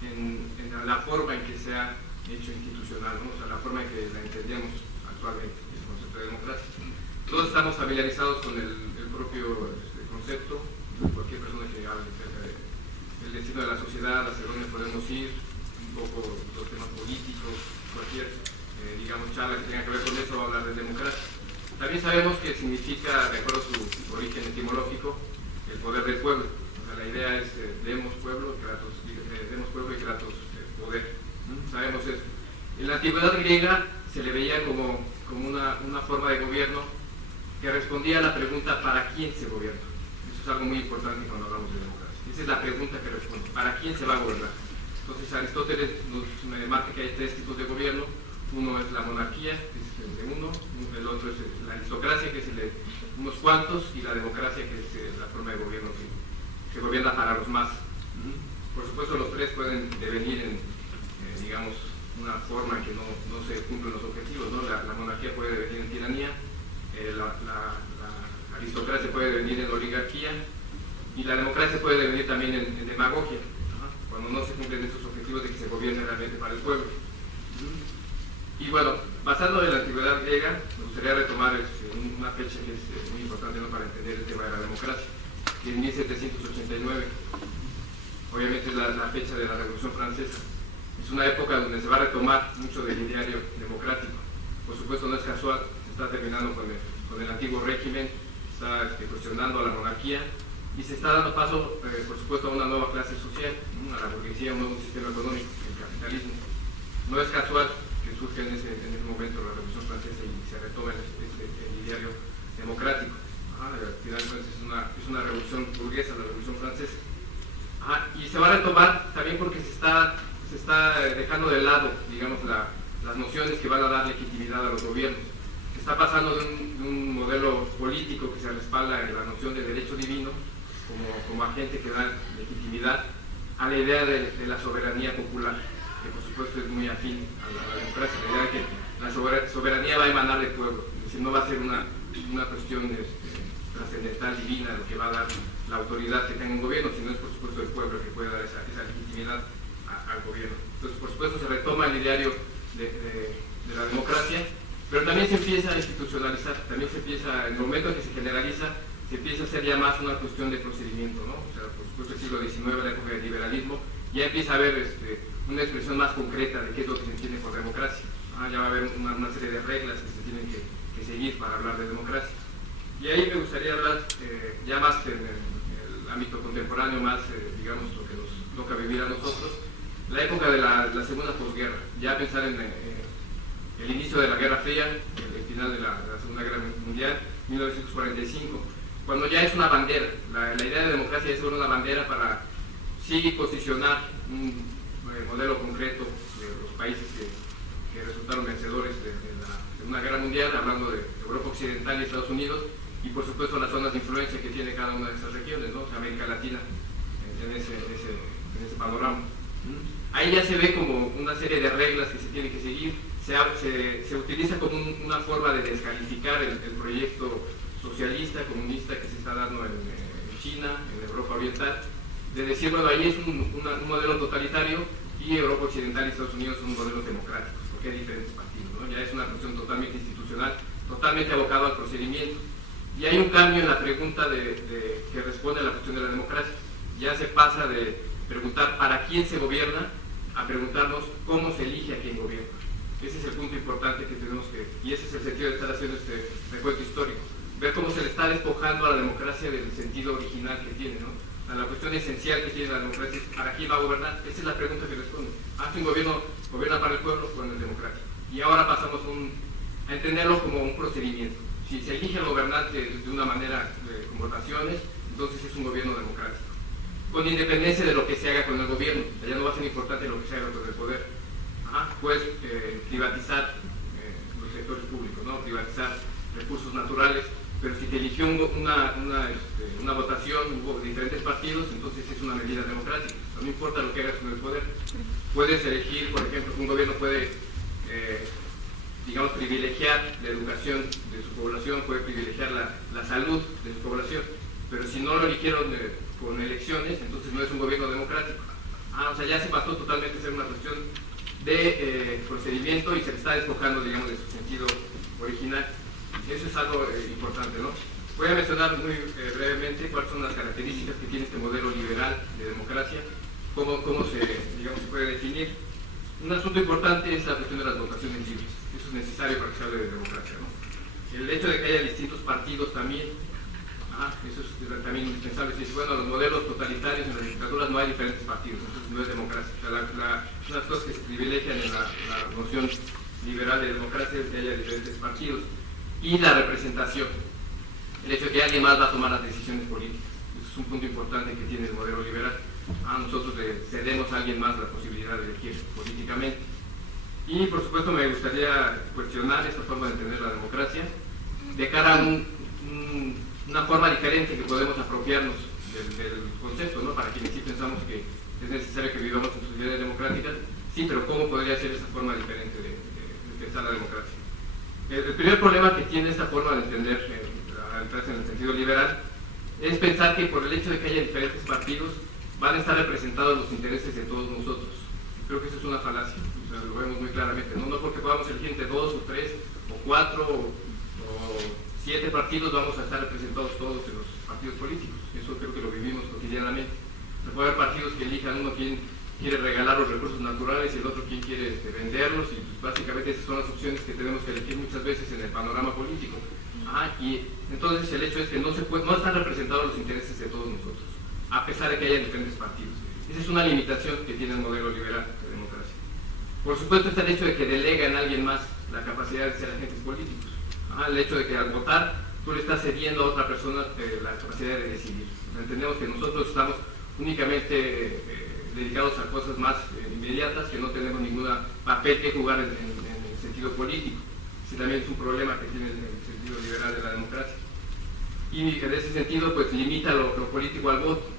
en la forma en que se ha hecho institucional, ¿no? O sea, la forma en que la entendemos actualmente, el concepto de democracia. Todos estamos familiarizados con el propio concepto, cualquier persona que hable acerca del destino de la sociedad, hacia dónde podemos ir, un poco los temas políticos, cualquier, digamos, charla que tenga que ver con eso va a hablar de democracia. También sabemos que significa, de acuerdo a su origen etimológico, el poder del pueblo. O sea, la idea es demos pueblo y kratos poder. Sabemos eso. En la antigüedad griega se le veía como una forma de gobierno que respondía a la pregunta ¿para quién se gobierna? Eso es algo muy importante cuando hablamos de democracia. Esa es la pregunta que responde: ¿para quién se va a gobernar? Entonces Aristóteles nos marca que hay tres tipos de gobierno. Uno es la monarquía, que es el de uno; el otro es la aristocracia, que es el de unos cuantos; y la democracia, que es la forma de gobierno que gobierna para los más. Por supuesto, los tres pueden devenir en, digamos, una forma en que no se cumplen los objetivos, ¿no? La monarquía puede devenir en tiranía, la aristocracia puede devenir en oligarquía y la democracia puede devenir también en demagogia, cuando no se cumplen esos objetivos de que se gobierne realmente para el pueblo. Y bueno, basado en la antigüedad griega, me gustaría retomar una fecha que es muy importante, ¿no?, para entender el tema de la democracia, que es 1789. Obviamente es la fecha de la Revolución Francesa. Es una época donde se va a retomar mucho del ideario democrático. Por supuesto no es casual, se está terminando con el antiguo régimen, está cuestionando a la monarquía y se está dando paso, por supuesto, a una nueva clase social, a la burguesía, a un nuevo sistema económico, el capitalismo. No es casual que surge en ese momento la Revolución Francesa y se retoma el ideario democrático. Al final es una revolución burguesa, la Revolución Francesa. Y se va a retomar también porque se está dejando de lado, digamos, las nociones que van a dar legitimidad a los gobiernos. Se está pasando de un modelo político que se respalda en la noción de derecho divino como agente que da legitimidad a la idea de la soberanía popular, que por supuesto es muy afín a la democracia, la idea de que la soberanía va a emanar del pueblo, es decir, no va a ser una cuestión trascendental, divina, lo que va a dar la autoridad que tenga un gobierno, sino es por supuesto el pueblo el que puede dar esa legitimidad al gobierno. Entonces, por supuesto, se retoma el ideario de la democracia, pero también se empieza a institucionalizar, también se empieza, en el momento en que se generaliza, se empieza a hacer ya más una cuestión de procedimiento, ¿no? O sea, por supuesto, el siglo XIX, la época del liberalismo, ya empieza a haber una expresión más concreta de qué es lo que se entiende por democracia. Ya va a haber una serie de reglas que se tienen que seguir para hablar de democracia. Y ahí me gustaría hablar ya más en el ámbito contemporáneo, más, digamos, lo que nos toca vivir a nosotros, la época de la segunda posguerra, ya pensar en el inicio de la Guerra Fría, el final de la Segunda Guerra Mundial, 1945, cuando ya es una bandera, la idea de democracia es una bandera para sí posicionar un modelo concreto de los países que resultaron vencedores de la Segunda Guerra Mundial, hablando de Europa Occidental y Estados Unidos, y por supuesto las zonas de influencia que tiene cada una de esas regiones, ¿no? América Latina, en ese panorama. Ahí ya se ve como una serie de reglas que se tienen que seguir, se utiliza como una forma de descalificar el proyecto socialista, comunista que se está dando en China, en Europa Oriental, de decir, bueno, ahí es un modelo totalitario y Europa Occidental y Estados Unidos son modelos democráticos, porque hay diferentes partidos, ¿no? Ya es una cuestión totalmente institucional, totalmente abocado al procedimiento. Y hay un cambio en la pregunta que responde a la cuestión de la democracia. Ya se pasa de preguntar para quién se gobierna a preguntarnos cómo se elige a quién gobierna. Ese es el punto importante que tenemos y ese es el sentido de estar haciendo este recuento histórico. Ver cómo se le está despojando a la democracia del sentido original que tiene, ¿no? La cuestión esencial que tiene la democracia es ¿para quién va a gobernar? Esa es la pregunta que responde. ¿Hace un gobierno gobierna para el pueblo o es democrático? Y ahora pasamos a entenderlo como un procedimiento. Si se elige al gobernante de una manera con votaciones, entonces es un gobierno democrático. Con independencia de lo que se haga con el gobierno, ya no va a ser importante lo que se haga con el poder. Pues privatizar los sectores públicos, ¿no? Privatizar recursos naturales, pero si te eligió una votación, hubo diferentes partidos, entonces es una medida democrática. No importa lo que hagas con el poder. Puedes elegir, por ejemplo, un gobierno puede digamos, privilegiar la educación de su población, puede privilegiar la salud de su población, pero si no lo eligieron con elecciones, entonces no es un gobierno democrático. O sea, ya se pasó totalmente a ser una cuestión de procedimiento y se le está despojando, digamos, de su sentido original. Eso es algo importante, ¿no? Voy a mencionar muy brevemente cuáles son las características que tiene este modelo liberal de democracia, cómo se puede definir. Un asunto importante es la cuestión de las votaciones libres. Eso es necesario para que se hable de democracia, ¿no? El hecho de que haya distintos partidos también, eso es también indispensable. Si bueno, los modelos totalitarios en las dictaduras no hay diferentes partidos, entonces no es democracia. O sea, una de las cosas que se privilegian en la noción liberal de democracia es que haya diferentes partidos. Y la representación, el hecho de que alguien más va a tomar las decisiones políticas. Eso es un punto importante que tiene el modelo liberal. Nosotros le cedemos a alguien más la posibilidad de elegir políticamente. Y por supuesto me gustaría cuestionar esta forma de entender la democracia de cara a una forma diferente que podemos apropiarnos del concepto, ¿no? Para quienes sí pensamos que es necesario que vivamos en sociedades democráticas, sí, pero ¿cómo podría ser esa forma diferente de pensar la democracia? El primer problema que tiene esta forma de entender la democracia en el sentido liberal, es pensar que por el hecho de que haya diferentes partidos van a estar representados los intereses de todos nosotros. Creo que eso es una falacia, o sea, lo vemos muy claramente, no porque podamos elegir entre 2 o 3 o 4 o 7 partidos vamos a estar representados todos en los partidos políticos. Eso creo que lo vivimos cotidianamente. Se puede haber partidos que elijan uno quien quiere regalar los recursos naturales y el otro quien quiere venderlos, y pues, básicamente esas son las opciones que tenemos que elegir muchas veces en el panorama político. Y entonces el hecho es que no están representados los intereses de todos nosotros, a pesar de que haya diferentes partidos. Esa es una limitación que tiene el modelo liberal de democracia. Por supuesto está el hecho de que delega en alguien más la capacidad de ser agentes políticos. El hecho de que al votar tú le estás cediendo a otra persona la capacidad de decidir. Entendemos que nosotros estamos únicamente dedicados a cosas más inmediatas, que no tenemos ningún papel que jugar en el sentido político. Ese también es un problema que tiene el sentido liberal de la democracia. Y en ese sentido, pues limita lo político al voto.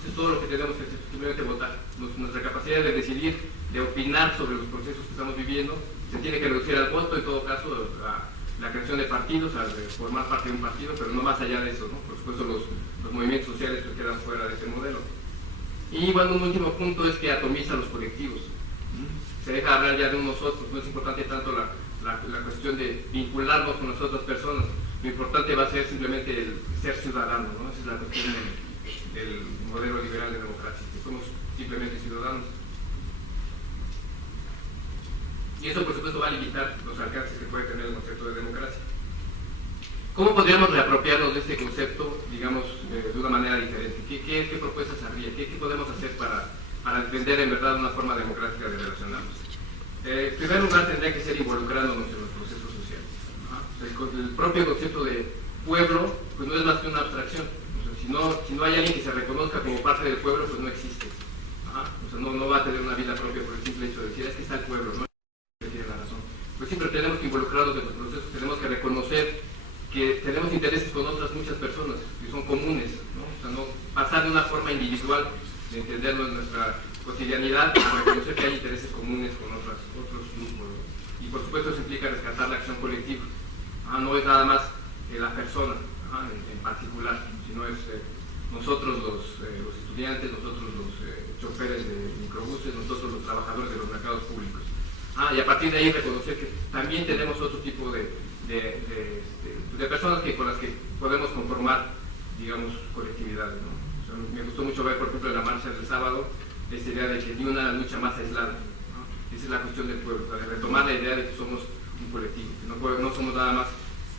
Eso es todo lo que tenemos que simplemente votar. Nuestra capacidad de decidir, de opinar sobre los procesos que estamos viviendo, se tiene que reducir al voto, en todo caso, la creación de partidos, al formar parte de un partido, pero no más allá de eso, ¿no? Por supuesto, los movimientos sociales que quedan fuera de ese modelo. Y bueno, un último punto es que atomiza los colectivos. Se deja hablar ya de un nosotros, no es importante tanto la cuestión de vincularnos con las otras personas, lo importante va a ser simplemente el ser ciudadano, ¿no? Esa es la cuestión del modelo liberal de democracia, que somos simplemente ciudadanos. Y eso por supuesto va a limitar los alcances que puede tener el concepto de democracia. ¿Cómo podríamos reapropiarnos de este concepto, digamos, de una manera diferente? ¿Qué propuestas habría? ¿Qué podemos hacer para entender en verdad una forma democrática de relacionarnos? En primer lugar, tendría que ser involucrándonos en los procesos sociales. El propio concepto de pueblo pues no es más que una abstracción. O sea, si no hay alguien que se reconozca como parte del pueblo, pues no existe. O sea, no va a tener una vida propia por el simple hecho de decir, es que está el pueblo, ¿no? Tiene la razón. Pues siempre tenemos que involucrarnos en los procesos, tenemos que reconocer que tenemos intereses con otras muchas personas, que son comunes, ¿no? O sea, no pasar de una forma individual de entenderlo en nuestra cotidianidad, a reconocer que hay intereses comunes con otros grupos, ¿no? Y por supuesto eso implica rescatar la acción colectiva. No es nada más la persona en particular, sino es nosotros los estudiantes, nosotros los choferes de microbuses, nosotros los trabajadores de los mercados públicos. Y a partir de ahí reconocer que también tenemos otro tipo de personas con las que podemos conformar, digamos, colectividades, ¿no? O sea, me gustó mucho ver, por ejemplo, en la marcha del sábado, esta idea de que ni una lucha más aislada, ¿no? Esa es la cuestión del pueblo, de retomar la idea de que somos un colectivo, que no somos nada más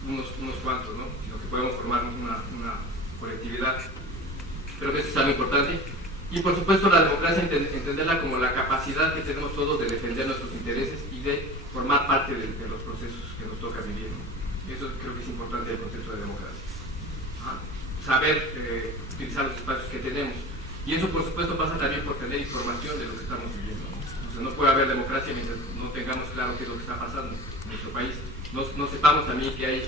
unos cuantos, ¿no? Sino que podemos formar una colectividad. Creo que eso es algo importante. Y por supuesto la democracia entenderla como la capacidad que tenemos todos de defender nuestros intereses y de formar parte de los procesos que nos toca vivir, ¿no? Eso creo que es importante del concepto de democracia. Saber utilizar los espacios que tenemos. Y eso por supuesto pasa también por tener información de lo que estamos viviendo, ¿no? O sea, no puede haber democracia mientras no tengamos claro qué es lo que está pasando en nuestro país. No sepamos también que hay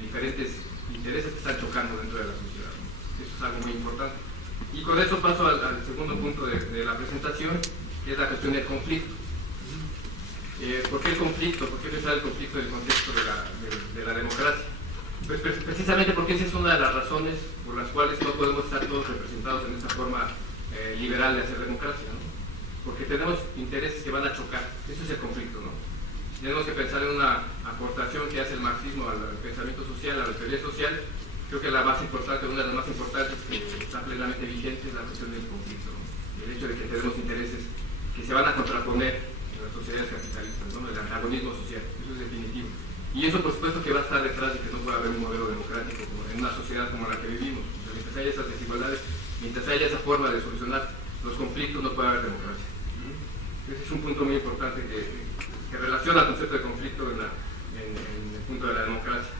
diferentes intereses que están chocando dentro de la sociedad, ¿no? Eso es algo muy importante. Y con eso paso al segundo punto de la presentación, que es la cuestión del conflicto. ¿Por qué el conflicto? ¿Por qué pensar el conflicto en el contexto de la democracia? Pues precisamente porque esa es una de las razones por las cuales no podemos estar todos representados en esta forma liberal de hacer democracia, ¿no? Porque tenemos intereses que van a chocar. Eso es el conflicto, ¿no? Tenemos que pensar en una aportación que hace el marxismo al pensamiento social, a la teoría social. Creo que la más importante, una de las más importantes que está plenamente vigente es la cuestión del conflicto, ¿no? El hecho de que tenemos intereses que se van a contraponer en las sociedades capitalistas, ¿no? El antagonismo social, eso es definitivo. Y eso por supuesto que va a estar detrás de que no pueda haber un modelo democrático en una sociedad como la que vivimos. O sea, mientras haya esas desigualdades, mientras haya esa forma de solucionar los conflictos, no puede haber democracia. Ese es un punto muy importante que relaciona el concepto de conflicto en el punto de la democracia.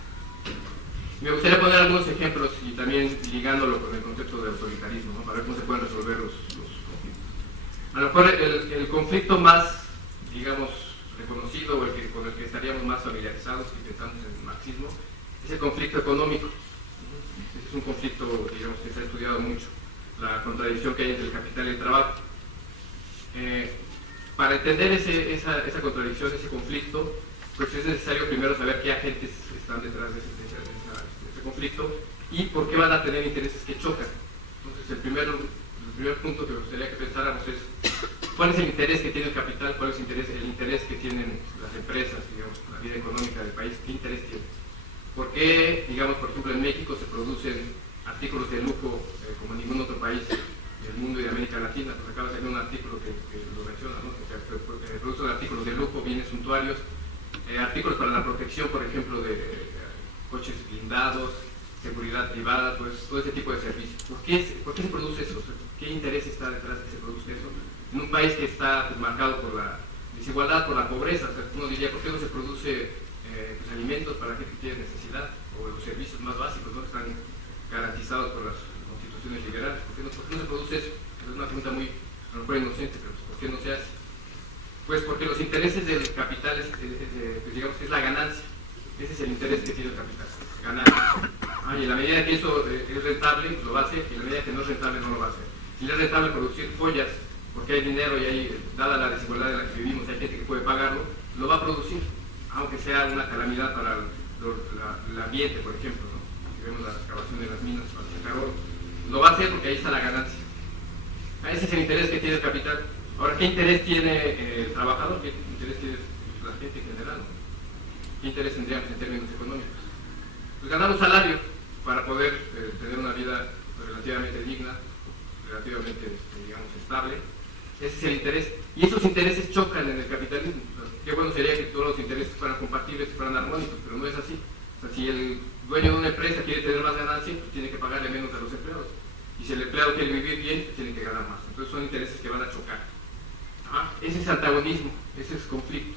Me gustaría poner algunos ejemplos y también ligándolo con el concepto de autoritarismo, ¿no? Para ver cómo se pueden resolver los conflictos. A lo mejor el conflicto más, digamos, reconocido o con el que estaríamos más familiarizados si pensamos en el marxismo es el conflicto económico. Este es un conflicto, digamos, que se ha estudiado mucho, la contradicción que hay entre el capital y el trabajo. Para entender esa contradicción, ese conflicto, pues es necesario primero saber qué agentes están detrás de ese este conflicto y por qué van a tener intereses que chocan. Entonces, el primer punto que me gustaría que pensáramos es cuál es el interés que tiene el capital, cuál es el interés que tienen las empresas, digamos, la vida económica del país, qué interés tiene. ¿Por qué, digamos, por ejemplo, en México se producen artículos de lujo como en ningún otro país del mundo y de América Latina? Pues acaba de salir un artículo que lo menciona, ¿no? Que se producen artículos de lujo, bienes suntuarios, artículos para la protección, por ejemplo, de coches blindados, seguridad privada, pues, todo ese tipo de servicios. ¿Por qué se produce eso? ¿Qué interés está detrás de que se produzca eso? En un país que está pues, marcado por la desigualdad, por la pobreza, o sea, uno diría, ¿por qué no se produce pues, alimentos para la gente que tiene necesidad? O los servicios más básicos, ¿no? Que están garantizados por las constituciones liberales. ¿Por qué no se produce eso? Es una pregunta muy, a lo mejor inocente, pero pues, ¿por qué no se hace? Pues porque los intereses del capital, pues digamos que es la ganancia. Ese es el interés que tiene el capital, ganar. Y en la medida que eso es rentable, lo va a hacer, y en la medida que no es rentable, no lo va a hacer. Si no es rentable producir joyas, porque hay dinero y hay, dada la desigualdad en la que vivimos, hay gente que puede pagarlo, lo va a producir, aunque sea una calamidad para el ambiente, por ejemplo, ¿no? Si vemos la excavación de las minas para sacar oro, lo va a hacer porque ahí está la ganancia. Ese es el interés que tiene el capital. Ahora, ¿qué interés tiene el trabajador? ¿Qué interés tiene la gente en general? ¿Qué interés tendríamos en términos económicos? Pues ganar un salario para poder tener una vida relativamente digna, relativamente, digamos, estable. Ese es el interés. Y esos intereses chocan en el capitalismo. O sea, qué bueno sería que todos los intereses fueran compatibles, fueran armónicos, pero no es así. O sea, si el dueño de una empresa quiere tener más ganancia, pues tiene que pagarle menos a los empleados. Y si el empleado quiere vivir bien, pues tiene que ganar más. Entonces son intereses que van a chocar. Ese es antagonismo, ese es conflicto.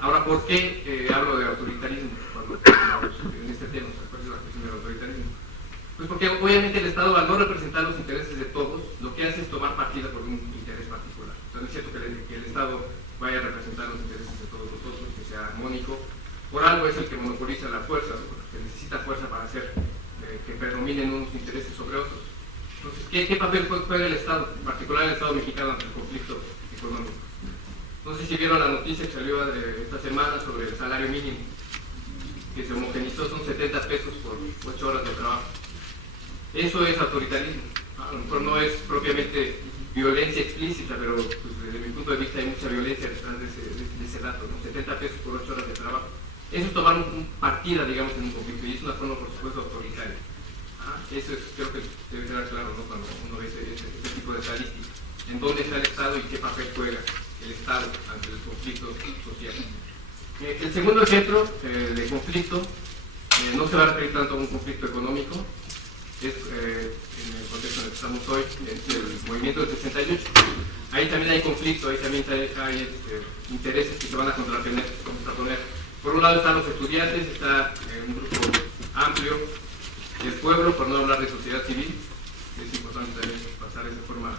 Ahora, ¿por qué hablo de autoritarismo cuando en este tema? ¿Cuál es la cuestión del autoritarismo? Pues porque obviamente el Estado, al no representar los intereses de todos, lo que hace es tomar partida por un interés particular. O sea, no es cierto que el Estado vaya a representar los intereses de todos nosotros, que sea armónico. Por algo es el que monopoliza la fuerza, ¿no? Porque necesita fuerza para hacer que predominen unos intereses sobre otros. Entonces, ¿qué papel juega el Estado, en particular el Estado mexicano, ante el conflicto económico? No sé si vieron la noticia que salió esta semana sobre el salario mínimo, que se homogenizó, son 70 pesos por 8 horas de trabajo. Eso es autoritarismo. A lo mejor no es propiamente violencia explícita, pero pues, desde mi punto de vista hay mucha violencia detrás de ese dato, ¿no? 70 pesos por 8 horas de trabajo. Eso es tomar partida, digamos, en un conflicto, y es una forma, por supuesto, autoritaria. Eso es, creo que debe quedar claro, ¿no? Cuando uno ve ese tipo de estadísticas. En dónde está el Estado y qué papel juega el Estado ante el conflicto social. El segundo ejemplo de conflicto no se va a referir tanto a un conflicto económico, es en el contexto en el que estamos hoy, es el movimiento del 68. Ahí también hay conflicto, ahí también hay intereses que se van a contraponer. Por un lado están los estudiantes, está un grupo amplio del pueblo, por no hablar de sociedad civil. Es importante también pasar esa forma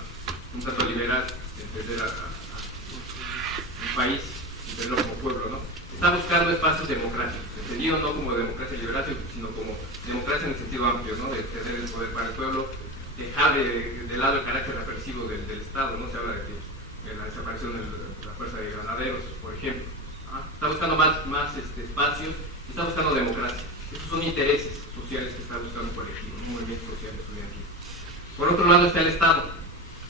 un tanto liberal, entender a un país, entenderlo como pueblo, ¿no? Está buscando espacios democráticos, entendido no como democracia liberal, sino como democracia en el sentido amplio, ¿no? De tener el poder para el pueblo, dejar de lado el carácter represivo del Estado, ¿no? Se habla de la desaparición de la fuerza de ganaderos, por ejemplo. Está buscando más espacios y está buscando democracia. Esos son intereses sociales que está buscando un colectivo, un movimiento social estudiantil. Por otro lado está el Estado.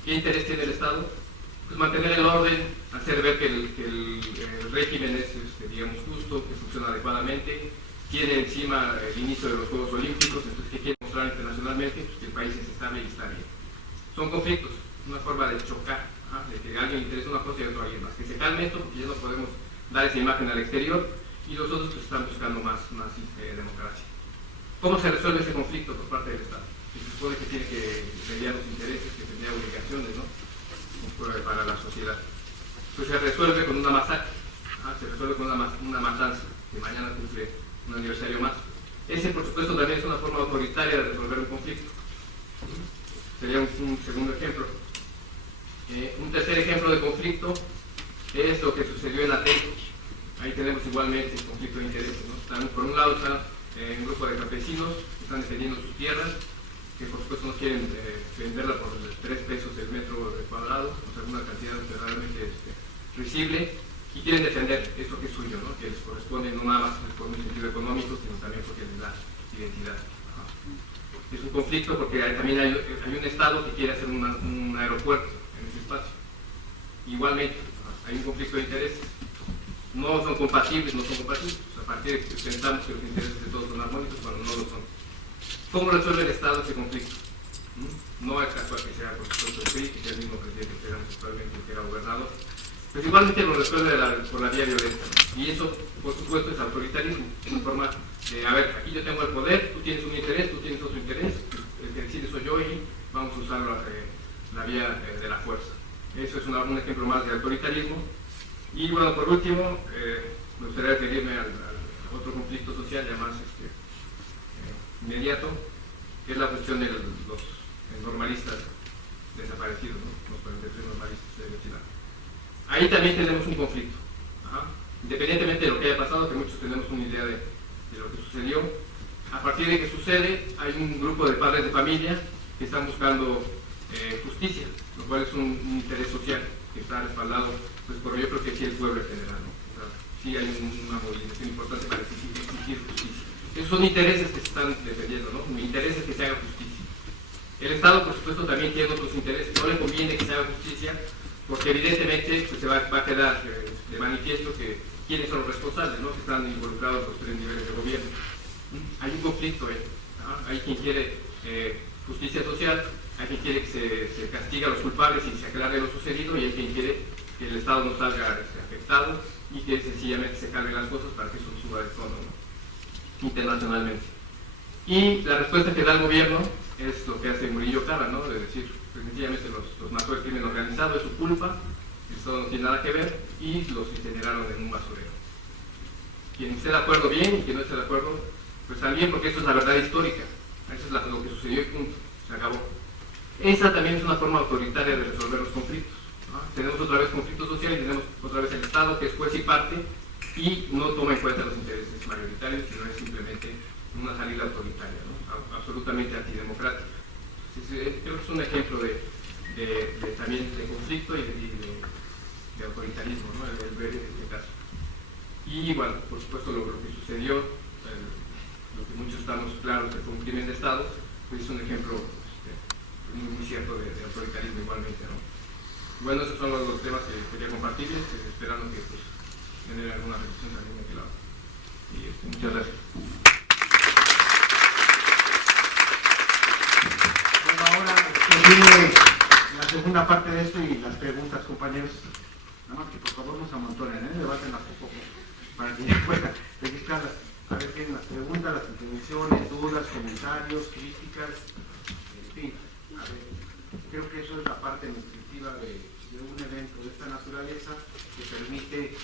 ¿Qué interés tiene el Estado? Pues mantener el orden, hacer ver que el régimen es, digamos, justo, que funciona adecuadamente, tiene encima el inicio de los Juegos Olímpicos, entonces que quiere mostrar internacionalmente que el país es estable y está bien. Son conflictos, una forma de chocar, de que a alguien le interesa una cosa y a otro a alguien más. Que se calme esto porque ya no podemos dar esa imagen al exterior y los otros pues, están buscando más democracia. ¿Cómo se resuelve ese conflicto por parte del Estado? Que se supone que tiene que mediar los intereses, que tendría obligaciones, ¿no? Para la sociedad. Pues se resuelve con una masacre, se resuelve con una matanza, que mañana cumple un aniversario más. Ese, por supuesto, también es una forma autoritaria de resolver un conflicto. Sería un segundo ejemplo. Un tercer ejemplo de conflicto es lo que sucedió en Atenco. Ahí tenemos igualmente el conflicto de intereses, ¿no? Por un lado está un grupo de campesinos que están defendiendo sus tierras, que por supuesto no quieren venderla por 3 pesos el metro cuadrado, o sea, una cantidad realmente risible, y quieren defender eso que es suyo, ¿no? Que les corresponde no nada más por un sentido económico, sino también porque les da identidad. Es un conflicto porque también hay un Estado que quiere hacer un aeropuerto en ese espacio. Igualmente, hay un conflicto de intereses. No son compatibles. A partir de que pensamos que los intereses de todos son armónicos, cuando no lo son. ¿Cómo resuelve el Estado ese conflicto? No es casual que sea por supuesto el PRI, que sea el mismo presidente que tenemos actualmente, que era gobernador. Pues igualmente lo resuelve por la vía violenta. Y eso, por supuesto, es autoritarismo. Es una forma de, a ver, aquí yo tengo el poder, tú tienes un interés, tú tienes otro interés, el que decide soy yo y vamos a usar la vía de la fuerza. Eso es un ejemplo más de autoritarismo. Y bueno, por último, me gustaría referirme al otro conflicto social ya más inmediato, que es la cuestión de los normalistas desaparecidos, ¿no? Los 43 normalistas de Ayotzinapa. Ahí también tenemos un conflicto. Independientemente de lo que haya pasado, que muchos tenemos una idea de lo que sucedió, a partir de que sucede, hay un grupo de padres de familia que están buscando justicia, lo cual es un interés social que está respaldado, pues por yo creo que sí el pueblo en general, ¿no? O sea, sí hay una movilización importante para exigir justicia. Esos son intereses que se están defendiendo, ¿no? Intereses que se haga justicia. El Estado, por supuesto, también tiene otros intereses. No le conviene que se haga justicia, porque evidentemente pues, se va a quedar de manifiesto que quiénes son los responsables, ¿no? Que están involucrados los 3 niveles de gobierno. Hay un conflicto ahí. Hay quien quiere justicia social, hay quien quiere que se castigue a los culpables y se aclare lo sucedido, y hay quien quiere que el Estado no salga afectado y que sencillamente se calmen las cosas para que eso suba de tono, ¿no? Internacionalmente. Y la respuesta que da el gobierno es lo que hace Murillo Karam, ¿no? De decir, pues, sencillamente los mató el crimen organizado, es su culpa, esto no tiene nada que ver, y los incineraron en un basurero. Quien esté de acuerdo bien y quien no esté de acuerdo, pues también, porque eso es la verdad histórica, eso es lo que sucedió y punto, se acabó. Esa también es una forma autoritaria de resolver los conflictos, ¿no? Tenemos otra vez conflictos sociales, tenemos otra vez el Estado que es juez y parte y no toma en cuenta los intereses mayoritarios, sino es simplemente una salida autoritaria, ¿no? Absolutamente antidemocrática. Creo que es un ejemplo también de conflicto y de autoritarismo, ¿no? El ver en este caso. Y bueno, por supuesto lo que sucedió, lo que muchos estamos claros que fue un crimen de Estado, pues es un ejemplo muy cierto de autoritarismo igualmente, ¿no? Bueno, esos son los temas que quería compartirles, esperando que pues, genere alguna reflexión también de aquel lado. Y muchas gracias. Bueno, ahora viene la segunda parte de esto y las preguntas, compañeros. Nada más que por favor no se amontonen, debátenlas un poco para que ya puedan registrarlas. A ver, tienen las preguntas, las intervenciones, dudas, comentarios, críticas, en fin. A ver, creo que eso es la parte nutritiva de un evento de esta naturaleza que permite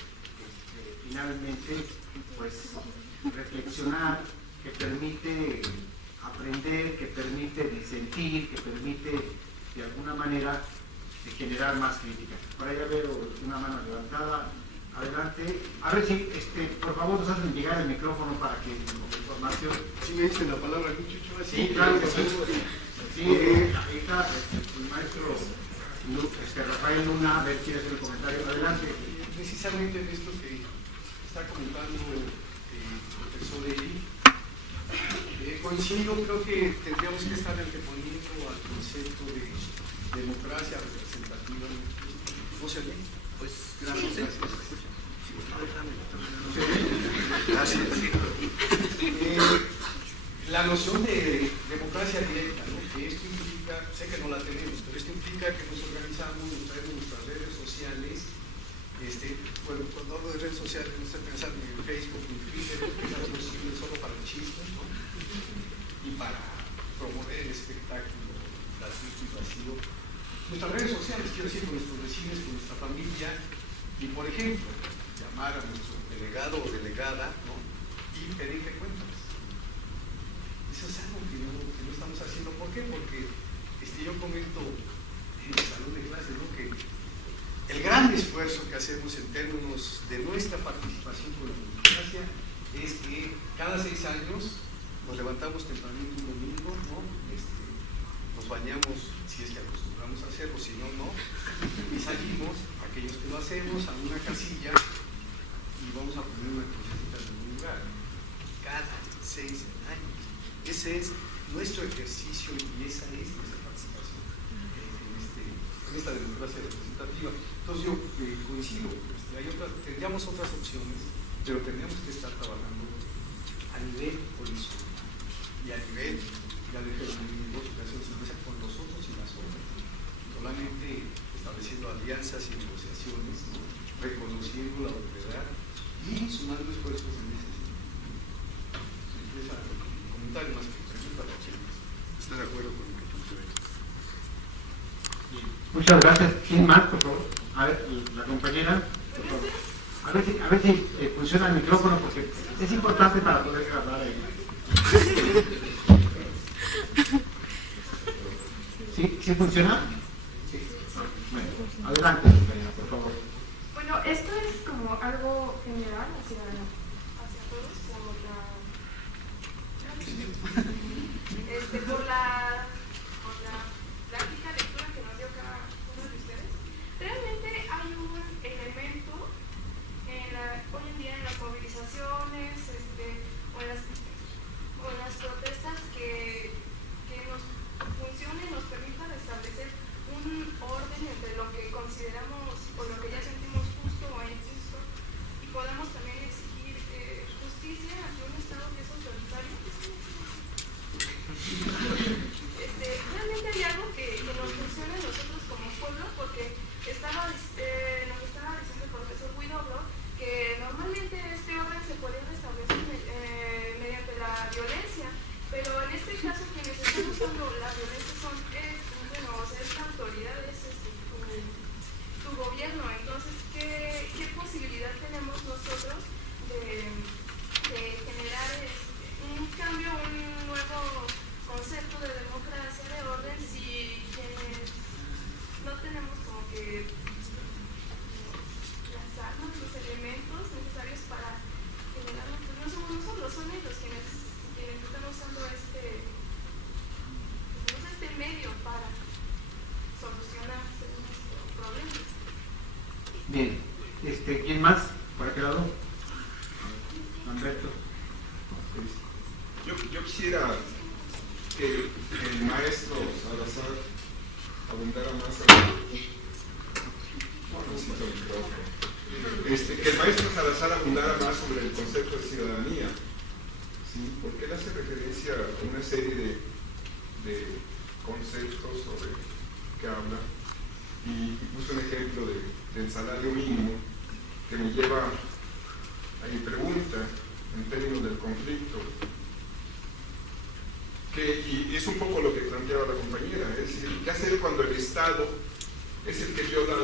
finalmente pues reflexionar, que permite aprender, que permite disentir, que permite de alguna manera generar más crítica. Por ahí ya veo una mano levantada. Adelante. A ver si, por favor, nos hacen llegar el micrófono para que la información... ¿Sí me dicen la palabra aquí, Chucho? Sí, claro que sí. Sí, ahí está el maestro Rafael Luna, a ver si hace el comentario. Adelante. Precisamente en esto que está comentando el profesor Eli, coincido, creo que tendríamos que estar anteponiendo al concepto de democracia representativa. ¿No se ve? Pues gracias. La noción de democracia directa, ¿no? Que esto implica, sé que no la tenemos, pero esto implica que nos organizamos, nos traemos nuestras redes sociales. Bueno, cuando hablo de redes sociales, no estoy pensando en Facebook, en Twitter, que es posible solo para el chisme, ¿no? Y para promover el espectáculo gratuito y vacío. Nuestras redes sociales, quiero decir, con nuestros vecinos, con nuestra familia, y por ejemplo, llamar a nuestro delegado o delegada, ¿no? Y pedirle cuentas. Eso es algo que no estamos haciendo. ¿Por qué? Porque yo comento en el salón de clases, ¿no? Que el gran esfuerzo que hacemos en términos de nuestra participación con la democracia es que cada 6 años nos levantamos tempranito un domingo, ¿no? Nos bañamos, si es que acostumbramos a hacerlo, si no, no, y salimos, aquellos que lo hacemos, a una casilla ese es nuestro ejercicio y esa es nuestra participación en esta democracia representativa. Entonces yo coincido, tendríamos otras opciones, pero tenemos que estar trabajando a nivel horizontal y a nivel, ya lo dije en dos ocasiones, con los otros y las otras, solamente estableciendo alianzas y negociaciones, ¿no? Reconociendo la otredad y sumando esfuerzos en ese sentido. Es un comentario más que pregunta para quienes están de acuerdo con lo que yo veo. Muchas gracias. ¿Quién más, por favor? A ver, la compañera, por favor. A ver si funciona el micrófono, porque es importante para poder hablar ahí. ¿Sí funciona? Sí. Bueno, adelante, compañera, por favor. Bueno, esto es como algo general hacia todos, por la práctica lectura que nos dio cada uno de ustedes. Realmente hay un elemento hoy en día en las movilizaciones o en las protestas que nos funcione, nos permita establecer un orden entre lo que consideramos o lo que ya sentimos justo o injusto, y podamos también exigir justicia ante un Estado que es autoritario. Realmente hay algo que nos funciona a nosotros como pueblo, porque nos estaba diciendo el profesor Huidobro que normalmente este orden se podría restablecer mediante la violencia, pero en este caso quienes están usando la violencia es la autoridad, es tu gobierno. Entonces, ¿qué posibilidad tenemos nosotros de generar un cambio, un nuevo concepto de democracia, de orden, si quienes no tenemos como que las armas, los elementos necesarios para generarlo? Pues no somos nosotros, son ellos quienes están usando este medio para solucionar nuestros problemas. Bien, ¿quién más? ¿Por aquel lado? Alberto. Yo quisiera que el maestro Salazar abundara más que el maestro Salazar abundara más sobre el concepto de ciudadanía, ¿sí? Porque él hace referencia a una serie de conceptos sobre que habla y puso un ejemplo del salario mínimo que me lleva a mi pregunta en términos del conflicto, y es un poco lo que planteaba la compañera, es decir, ¿qué hacer cuando el Estado es el que viola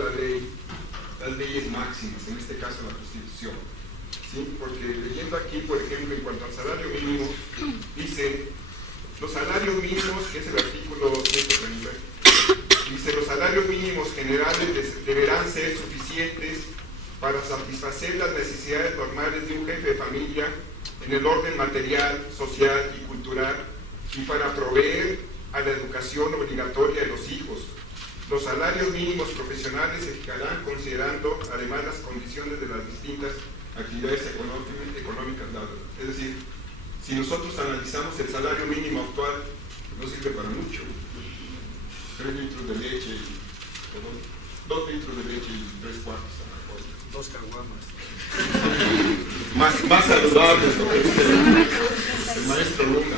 las leyes máximas, en este caso la Constitución? ¿Sí? Porque leyendo aquí, por ejemplo, en cuanto al salario mínimo, dice los salarios mínimos, que es el artículo 130, dice los salarios mínimos generales deberán ser suficientes para satisfacer las necesidades normales de un jefe de familia en el orden material, social y cultural, y para proveer a la educación obligatoria de los hijos. Los salarios mínimos profesionales se fijarán considerando además las condiciones de las distintas actividades económicas dadas. Es decir, si nosotros analizamos el salario mínimo actual, no sirve para mucho. 3 litros de leche, 2 litros de leche y 3 cuartos. 2 caguamas. Más saludable, ¿no? El maestro Luna.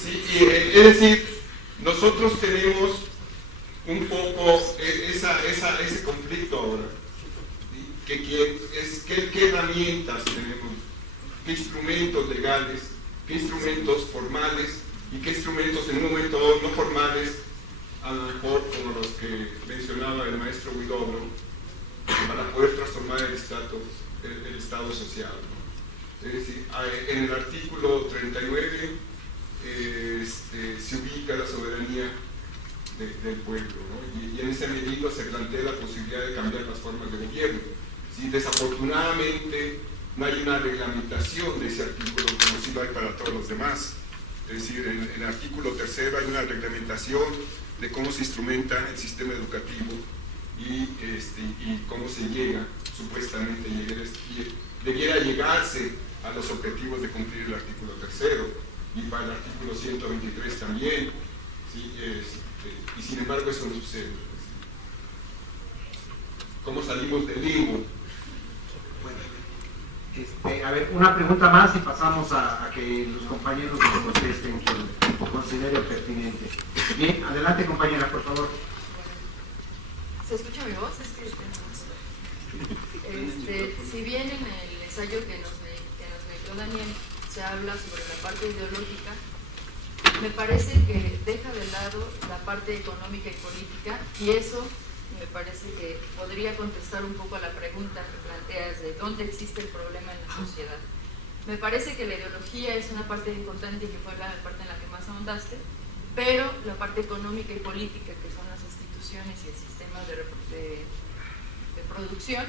Sí, es decir, nosotros tenemos un poco ese conflicto ahora. ¿Sí? ¿Qué herramientas tenemos? ¿Qué instrumentos legales? ¿Qué instrumentos formales? ¿Y qué instrumentos en un momento no formales? A lo mejor como los que mencionaba el maestro Huidobro, para poder transformar el Estado social. Es decir, en el artículo 39 se ubica la soberanía del pueblo, ¿no? Y en ese medida se plantea la posibilidad de cambiar las formas de gobierno. ¿Sí? Desafortunadamente no hay una reglamentación de ese artículo como sí lo hay para todos los demás. Es decir, en el artículo 3 hay una reglamentación de cómo se instrumenta el sistema educativo y cómo se llega, supuestamente, debiera llegarse a los objetivos de cumplir el artículo 3º y para el artículo 123 también, ¿sí? Y sin embargo eso no sucede. ¿Cómo salimos del limbo? A ver, una pregunta más y pasamos a que los compañeros nos contesten quien considere pertinente. Bien, adelante compañera, por favor. ¿Se escucha mi voz? Si bien en el ensayo que nos metió Daniel se habla sobre la parte ideológica, me parece que deja de lado la parte económica y política, y eso me parece que podría contestar un poco a la pregunta que planteas de dónde existe el problema en la sociedad. Me parece que la ideología es una parte importante, que fue la parte en la que más ahondaste, pero la parte económica y política, que son las instituciones y el sistema de producción,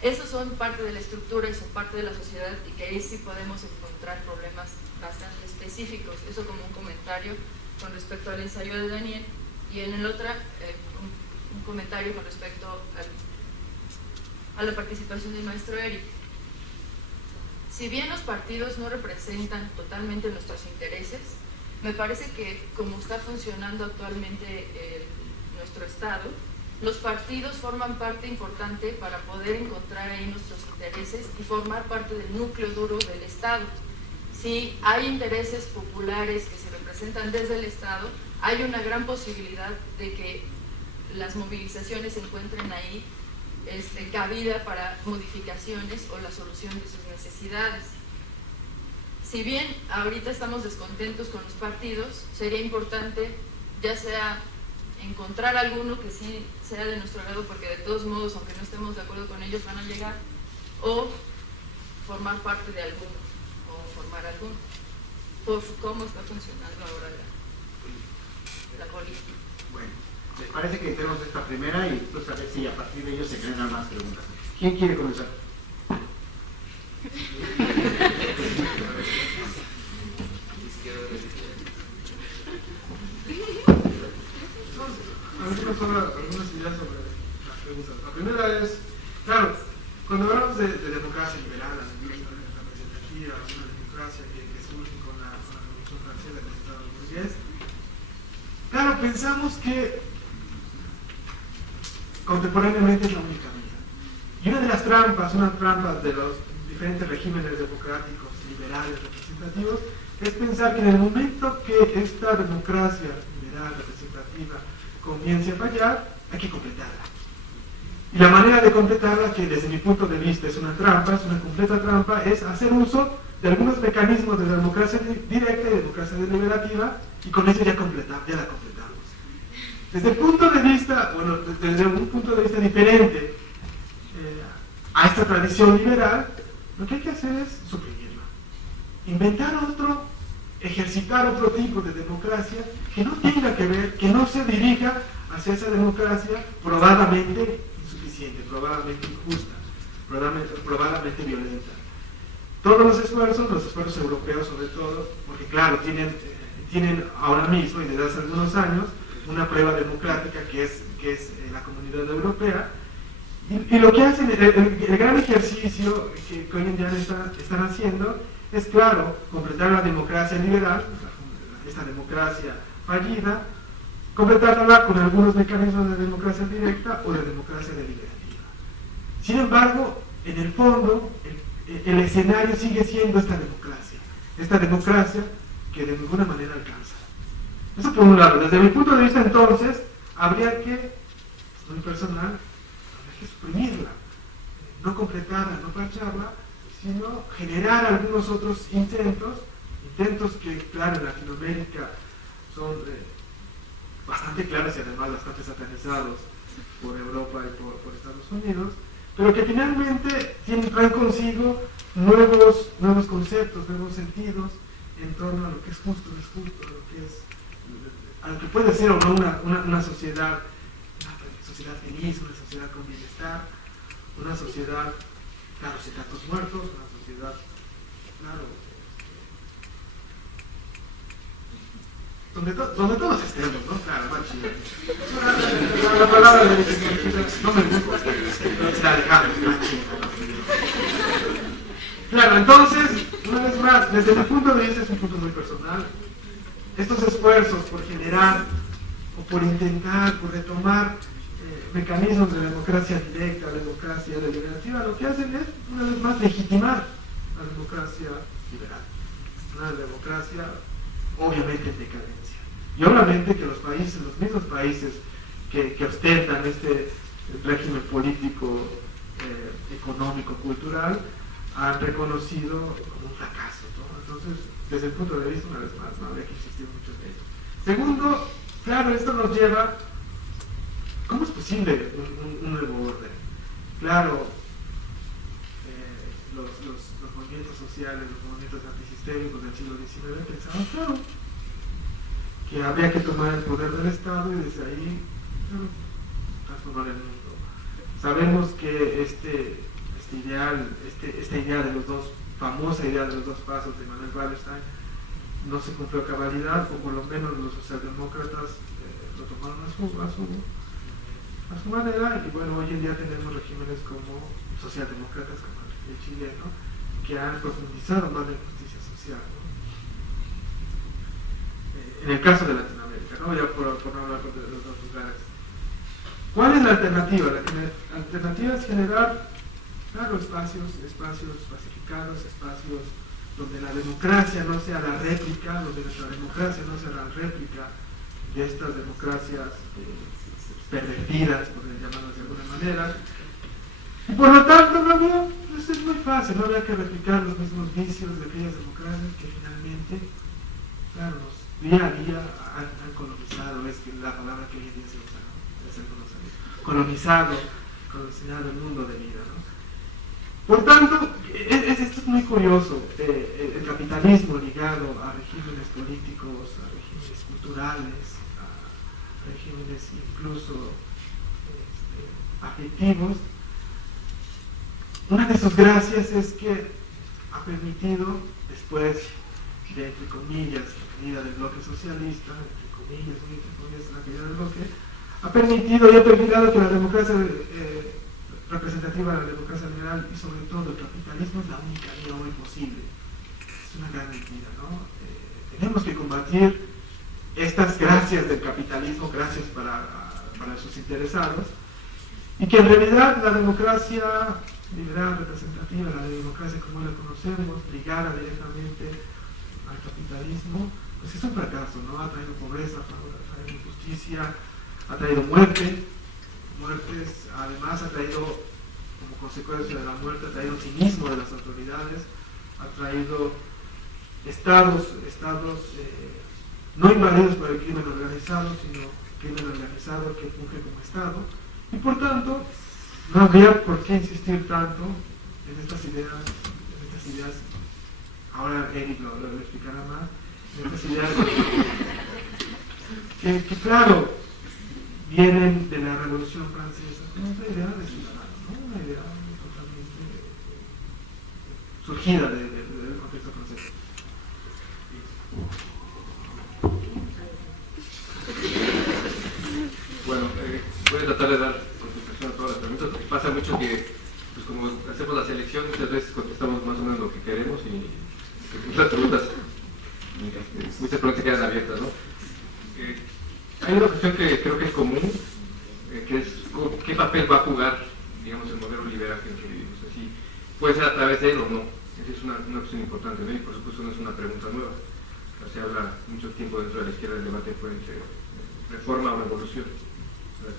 esos son parte de la estructura y son parte de la sociedad, y que ahí sí podemos encontrar problemas bastante específicos. Eso como un comentario con respecto al ensayo de Daniel, y en el otro un comentario con respecto a la participación del maestro Eric. Si bien los partidos no representan totalmente nuestros intereses, me parece que como está funcionando actualmente nuestro Estado, los partidos forman parte importante para poder encontrar ahí nuestros intereses y formar parte del núcleo duro del Estado. Si hay intereses populares que se representan desde el Estado, hay una gran posibilidad de que las movilizaciones encuentren ahí cabida para modificaciones o la solución de sus necesidades. Si bien ahorita estamos descontentos con los partidos, sería importante ya sea encontrar alguno que sí sea de nuestro agrado, porque de todos modos, aunque no estemos de acuerdo con ellos, van a llegar, o formar parte de alguno, o formar alguno, por cómo está funcionando ahora la política. Bueno, ¿les parece que tenemos esta primera y pues a ver si a partir de ello se generan más preguntas? ¿Quién quiere comenzar? A mí me pasan algunas ideas sobre las preguntas. La primera es, claro, cuando hablamos de democracia liberal, la representativa, una democracia que surge con la Revolución Francesa del Estado burgués, claro, pensamos que contemporáneamente es la única vía. Y una de las trampas, de los diferentes regímenes democráticos, liberales, representativos, es pensar que en el momento que esta democracia liberal, representativa, comience a fallar, hay que completarla. Y la manera de completarla, que desde mi punto de vista es una trampa, es una completa trampa, es hacer uso de algunos mecanismos de la democracia directa y de democracia deliberativa, y con eso ya la completamos. Desde el punto de vista, bueno, desde un punto de vista diferente a esta tradición liberal, lo que hay que hacer es suprimirla. Inventar ejercitar otro tipo de democracia que no tenga que ver, que no se dirija hacia esa democracia probadamente insuficiente, probadamente injusta, probadamente violenta. Todos los esfuerzos europeos sobre todo, porque claro, tienen ahora mismo y desde hace algunos años una prueba democrática que es la Comunidad Europea, y lo que hacen, el gran ejercicio que hoy en día están haciendo es, claro, completar la democracia liberal, esta democracia fallida, completarla con algunos mecanismos de democracia directa o de democracia deliberativa. Sin embargo, en el fondo, el escenario sigue siendo esta democracia que de ninguna manera alcanza. Eso por un lado. Desde mi punto de vista, entonces, habría que, muy personal, suprimirla, no completarla, no parcharla, sino generar algunos otros intentos que, claro, en Latinoamérica son bastante claros y además bastante satanizados por Europa y por Estados Unidos, pero que finalmente traen consigo nuevos conceptos, nuevos sentidos en torno a lo que es justo, no es justo, a lo que puede ser o no una sociedad feliz, una sociedad con bienestar, una sociedad, claro, sin tantos muertos, una sociedad, claro, donde todos estemos, ¿no? Claro, más chido. La palabra de no me gusta, pero se la dejamos, más chido, ¿no? Claro, entonces, una vez más, desde mi punto de vista, es un punto muy personal, estos esfuerzos por generar o por intentar, por retomar mecanismos de democracia directa, democracia deliberativa, lo que hacen es, una vez más, legitimar la democracia liberal. Una democracia obviamente en decadencia. Y obviamente que los países, los mismos países que ostentan este régimen político, económico, cultural, han reconocido como un fracaso, ¿no? Entonces, desde el punto de vista, una vez más, no habría que insistir mucho en ello. Segundo, claro, esto nos lleva, ¿cómo es posible un nuevo orden? Claro, los movimientos sociales, los movimientos antisistémicos del siglo XIX pensaban, claro, que habría que tomar el poder del Estado y desde ahí, claro, transformar el mundo. Sabemos que esta idea de los dos, famosa idea de los dos pasos de Manuel Wallerstein, no se cumplió a cabalidad, o por lo menos los socialdemócratas lo tomaron a su manera, y bueno, hoy en día tenemos regímenes como socialdemócratas, como el chileno, que han profundizado más la injusticia social, ¿no? En el caso de Latinoamérica, ¿no? Ya por no hablar de los dos lugares. ¿Cuál es la alternativa? La alternativa es generar, claro, espacios pacificados, espacios donde la democracia no sea la réplica, donde nuestra democracia no sea la réplica de estas democracias pervertidas, por llamarlas de alguna manera. Y por lo tanto, no había, pues es muy fácil, no había que replicar los mismos vicios de aquellas democracias que finalmente, claro, día a día han colonizado, es la palabra que hoy en día se usa, ¿no? Colonizado el mundo de vida, ¿no? Por tanto, esto es muy curioso, el capitalismo ligado a regímenes políticos, a regímenes culturales, a regímenes incluso afectivos. Una de sus gracias es que ha permitido, después de, entre comillas, la caída del bloque socialista, entre comillas, la caída del bloque, ha permitido y ha permitido que la democracia representativa, la democracia liberal y sobre todo el capitalismo es la única vía hoy posible. Es una gran mentira, ¿no? Tenemos que combatir estas gracias del capitalismo, gracias para sus interesados, y que en realidad la democracia liberal, representativa, la democracia como la conocemos, ligada directamente al capitalismo, pues es un fracaso, ¿no? Ha traído pobreza, ha traído injusticia, ha traído muertes, además ha traído, como consecuencia de la muerte, ha traído cinismo de las autoridades, ha traído estados no invadidos por el crimen organizado, sino crimen organizado que funge como Estado, y por tanto no habría por qué insistir tanto en estas ideas, ahora Eric lo explicará más, en estas ideas que claro, vienen de la Revolución Francesa, como otra idea de ciudadano, ¿no? Una idea totalmente surgida del contexto francés. Bueno, voy a tratar de dar contestación a todas las preguntas, porque pasa mucho que, pues como hacemos la selección, muchas veces contestamos más o menos lo que queremos y muchas preguntas quedan abiertas, ¿no? Hay una cuestión que creo que es común, que es qué papel va a jugar, digamos, el modelo liberal en el que vivimos. Así, puede ser a través de él o no. Esa es una cuestión importante, ¿no? Y por supuesto no es una pregunta nueva. Se habla mucho tiempo dentro de la izquierda del debate fue entre reforma o revolución.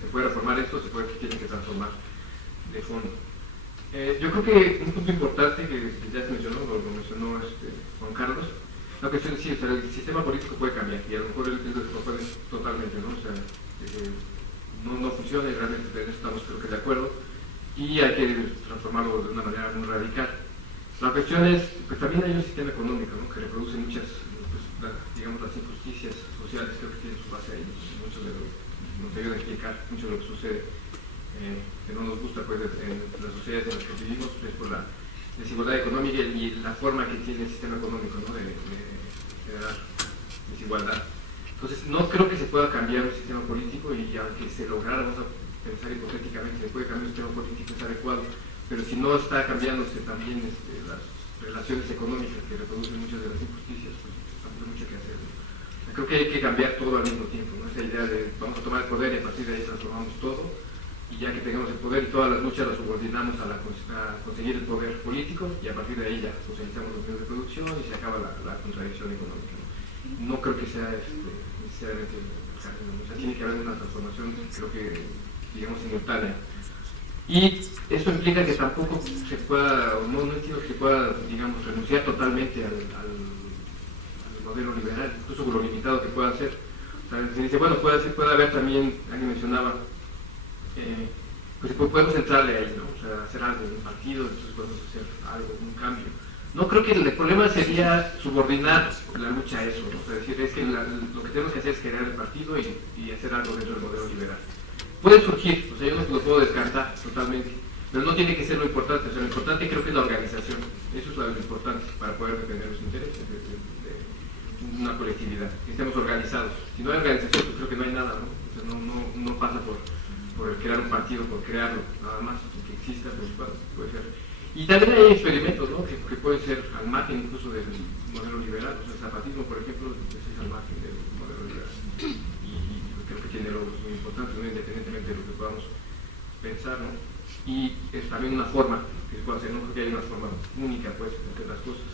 Se puede reformar esto, tienen que transformar de fondo. Yo creo que un punto importante que ya se mencionó, lo mencionó Juan Carlos, la cuestión es sí, o sea, el sistema político puede cambiar y a lo mejor él lo propone totalmente, ¿no? O sea, no funciona y realmente en eso estamos creo que de acuerdo y hay que transformarlo de una manera muy radical. La cuestión es, pues también hay un sistema económico, ¿no? Que reproduce muchas, pues, digamos, las injusticias sociales, creo que tiene su base ahí, mucho de lo que nos ayuda a explicar mucho de lo que sucede, que no nos gusta pues en las sociedades en las que vivimos, es por la desigualdad económica y la forma que tiene el sistema económico, ¿no? de generar desigualdad. Entonces, no creo que se pueda cambiar un sistema político, y aunque se lograra, vamos a pensar hipotéticamente, se puede cambiar un sistema político, es adecuado, pero si no está cambiándose también las relaciones económicas que reproducen muchas de las injusticias, pues tampoco hay mucho que hacer, ¿no? Creo que hay que cambiar todo al mismo tiempo, ¿no? Esa idea de vamos a tomar el poder y a partir de ahí transformamos todo, y ya que tengamos el poder y todas las luchas las subordinamos a conseguir el poder político, y a partir de ahí ya socializamos los medios de producción y se acaba la contradicción económica, ¿no? No creo que sea necesariamente necesario, ¿no? O sea, tiene que haber una transformación, creo que, digamos, simultánea. Y esto implica que tampoco se pueda, o no entiendo que se pueda, digamos, renunciar totalmente al modelo liberal, incluso con lo limitado que pueda ser. O sea, se dice, bueno, puede haber también, alguien mencionaba, pues podemos entrarle ahí, ¿no? O sea, hacer algo en un partido, entonces podemos hacer algo, un cambio. No creo que el problema sería subordinar la lucha a eso, ¿no? O sea, decir, es que lo que tenemos que hacer es crear el partido y hacer algo dentro del modelo liberal. Puede surgir, o sea, yo no lo puedo descartar totalmente, pero no tiene que ser lo importante. O sea, lo importante creo que es la organización. Eso es lo importante para poder defender los intereses de una colectividad, que estemos organizados. Si no hay organización, pues creo que no hay nada, ¿no? O sea, no pasa por el crear un partido, por crearlo, nada más, que exista, pues bueno, puede ser. Y también hay experimentos, ¿no? que pueden ser al margen incluso del modelo liberal. O sea, el zapatismo, por ejemplo, pues es al margen del modelo liberal. Y creo que tiene logros muy importantes, ¿no? Independientemente de lo que podamos pensar, ¿no? Y es también una forma que se puede hacer, no creo que haya una forma única, pues, de hacer las cosas.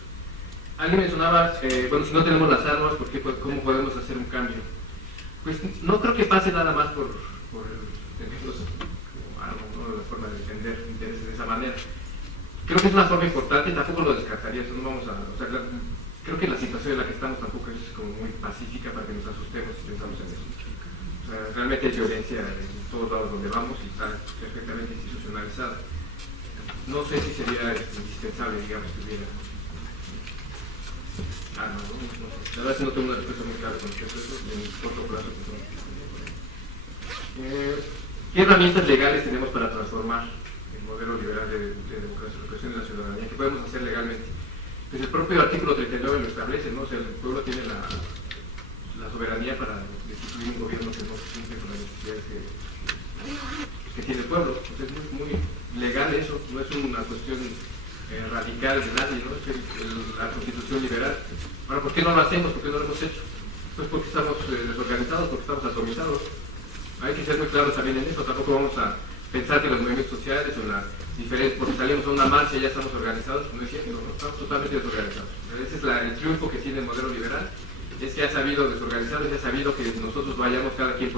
Alguien mencionaba, bueno, si no tenemos las armas, ¿cómo podemos hacer un cambio? Pues no creo que pase nada más por tenerlos como armas, ¿no? La forma de defender intereses de esa manera. Creo que es una forma importante, tampoco lo descartaría, eso no vamos a, o sea, creo que la situación en la que estamos tampoco es como muy pacífica para que nos asustemos si pensamos en eso. O sea, realmente hay violencia en todos lados donde vamos y está perfectamente institucionalizada. No sé si sería indispensable, digamos, que hubiera armas, ¿no? No sé. La verdad es que no tengo una respuesta muy clara con respecto a eso, en el corto plazo. ¿Qué herramientas legales tenemos para transformar el modelo liberal de democracia de la ciudadanía? ¿Qué podemos hacer legalmente? Pues el propio artículo 39 lo establece, ¿no? O sea, el pueblo tiene la soberanía para destituir un gobierno que no cumple con las necesidades que tiene el pueblo. O sea, es muy legal eso, no es una cuestión radical de nadie, ¿no? Es la constitución liberal. Ahora, ¿por qué no lo hacemos? ¿Por qué no lo hemos hecho? Pues porque estamos desorganizados, porque estamos atomizados. Hay que ser muy claros también en eso. Tampoco vamos a pensar que los movimientos sociales o las diferentes, porque salimos a una marcha y ya estamos organizados, no es cierto, ¿no? Estamos totalmente desorganizados. Ese es el triunfo que tiene el modelo liberal, es que ha sabido desorganizarnos, ha sabido que nosotros vayamos cada quien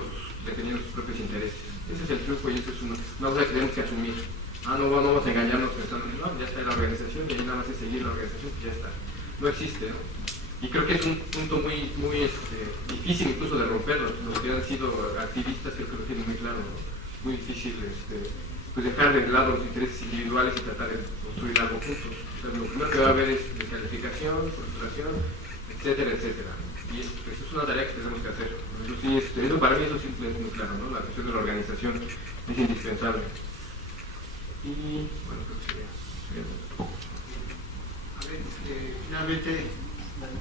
defendiendo sus propios intereses. Ese es el triunfo y eso es una cosa que tenemos que asumir. No vamos a engañarnos pensando, no, ya está la organización y ahí nada más es seguir la organización, pues ya está. No existe, ¿no? Y creo que es un punto muy difícil incluso de romperlo. Los que han sido activistas creo que lo tienen muy claro, ¿no? Muy difícil pues dejar de lado los intereses individuales y tratar de construir algo juntos. O sea, lo primero que va a haber es descalificación, frustración, etcétera, etcétera. Y eso es una tarea que tenemos que hacer. Eso sí, eso para mí eso sí es muy claro, ¿no? La cuestión de la organización es indispensable. Y bueno, creo que sería a ver, finalmente. Bueno,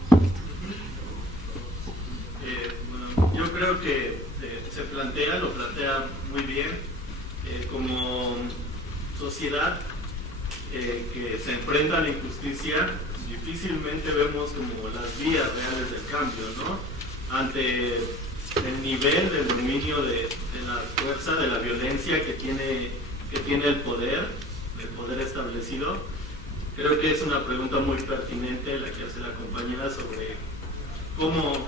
yo creo que lo plantea muy bien. Como sociedad que se enfrenta a la injusticia, difícilmente vemos como las vías reales del cambio, ¿no? Ante el nivel del dominio de la fuerza, de la violencia que tiene el poder establecido, creo que es una pregunta muy pertinente la que hace la compañera sobre cómo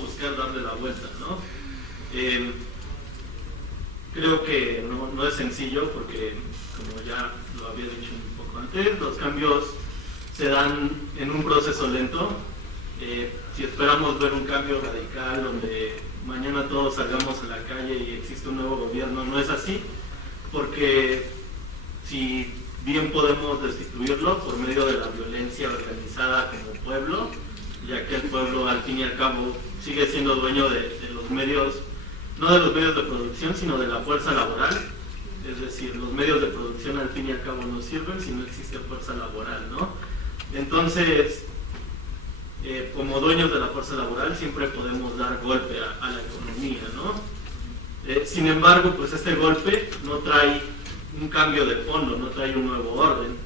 buscar darle la vuelta, ¿no? Creo que no es sencillo porque, como ya lo había dicho un poco antes, los cambios se dan en un proceso lento. Si esperamos ver un cambio radical donde mañana todos salgamos a la calle y existe un nuevo gobierno, no es así, porque si bien podemos destituirlo por medio de la violencia organizada como pueblo, ya que el pueblo al fin y al cabo sigue siendo dueño de los medios, no de los medios de producción, sino de la fuerza laboral. Es decir, los medios de producción al fin y al cabo no sirven si no existe fuerza laboral, ¿no? Entonces, como dueños de la fuerza laboral siempre podemos dar golpe a la economía, ¿no? Sin embargo, pues este golpe no trae un cambio de fondo, no trae un nuevo orden,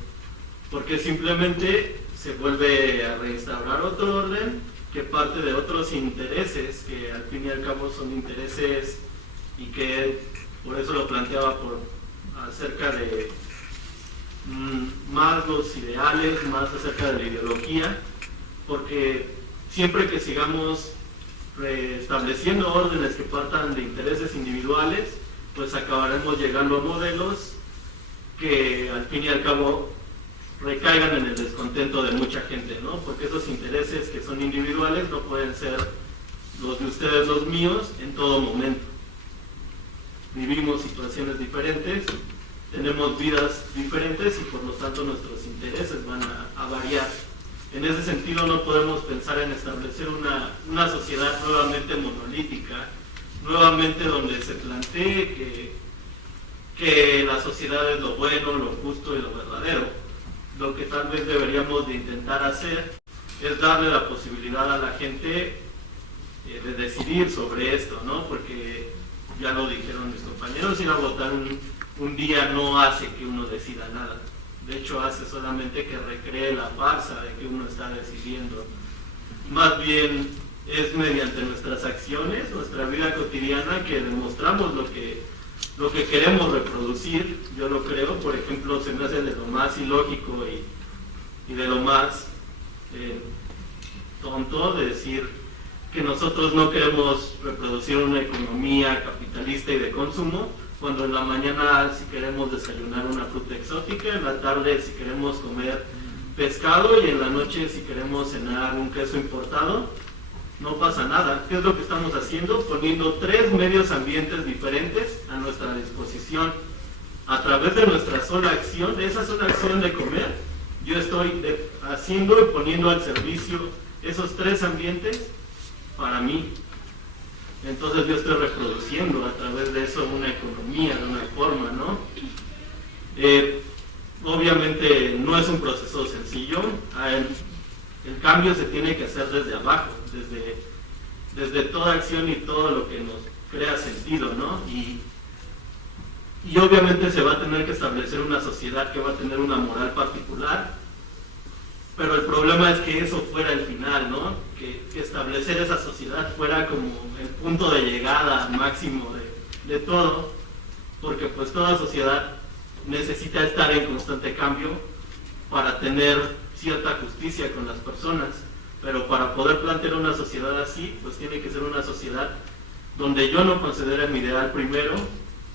porque simplemente se vuelve a reinstaurar otro orden que parte de otros intereses, que al fin y al cabo son intereses, y que por eso lo planteaba acerca de más los ideales, más acerca de la ideología, porque siempre que sigamos restableciendo órdenes que partan de intereses individuales, pues acabaremos llegando a modelos que al fin y al cabo recaigan en el descontento de mucha gente, ¿no? Porque esos intereses que son individuales no pueden ser los de ustedes, los míos, en todo momento. Vivimos situaciones diferentes, tenemos vidas diferentes y por lo tanto nuestros intereses van a variar. En ese sentido no podemos pensar en establecer una sociedad nuevamente monolítica, nuevamente donde se plantee que la sociedad es lo bueno, lo justo y lo verdadero. Lo que tal vez deberíamos de intentar hacer es darle la posibilidad a la gente de decidir sobre esto, ¿no? Porque ya lo dijeron mis compañeros, ir a votar un día no hace que uno decida nada. De hecho, hace solamente que recree la farsa de que uno está decidiendo. Más bien es mediante nuestras acciones, nuestra vida cotidiana, que demostramos lo que queremos reproducir. Yo lo creo, por ejemplo, se me hace de lo más ilógico y de lo más tonto de decir que nosotros no queremos reproducir una economía capitalista y de consumo, cuando en la mañana si queremos desayunar una fruta exótica, en la tarde si queremos comer pescado y en la noche si queremos cenar un queso importado. No pasa nada. ¿Qué es lo que estamos haciendo? Poniendo 3 medios ambientes diferentes a nuestra disposición. A través de nuestra sola acción, de esa sola acción de comer, yo estoy haciendo y poniendo al servicio esos 3 ambientes para mí. Entonces yo estoy reproduciendo a través de eso una economía, de una forma, ¿no? Obviamente no es un proceso sencillo. El cambio se tiene que hacer desde abajo, desde toda acción y todo lo que nos crea sentido, ¿no? Y obviamente se va a tener que establecer una sociedad que va a tener una moral particular, pero el problema es que eso fuera el final, ¿no? Que establecer esa sociedad fuera como el punto de llegada máximo de todo, porque pues toda sociedad necesita estar en constante cambio para tener cierta justicia con las personas, pero para poder plantear una sociedad así, pues tiene que ser una sociedad donde yo no considere mi ideal primero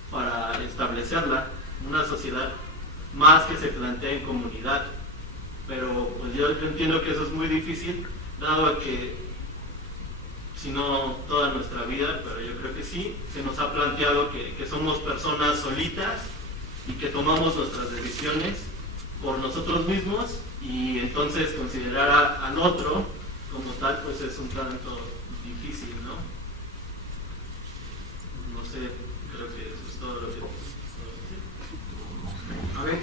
para establecerla, una sociedad más que se plantee en comunidad. Pero pues yo entiendo que eso es muy difícil, dado a que, si no toda nuestra vida, pero yo creo que sí, se nos ha planteado que somos personas solitas y que tomamos nuestras decisiones por nosotros mismos, y entonces considerar al otro como tal pues es un tanto difícil, ¿no? No sé, creo que eso es todo lo que puedo decir. A ver,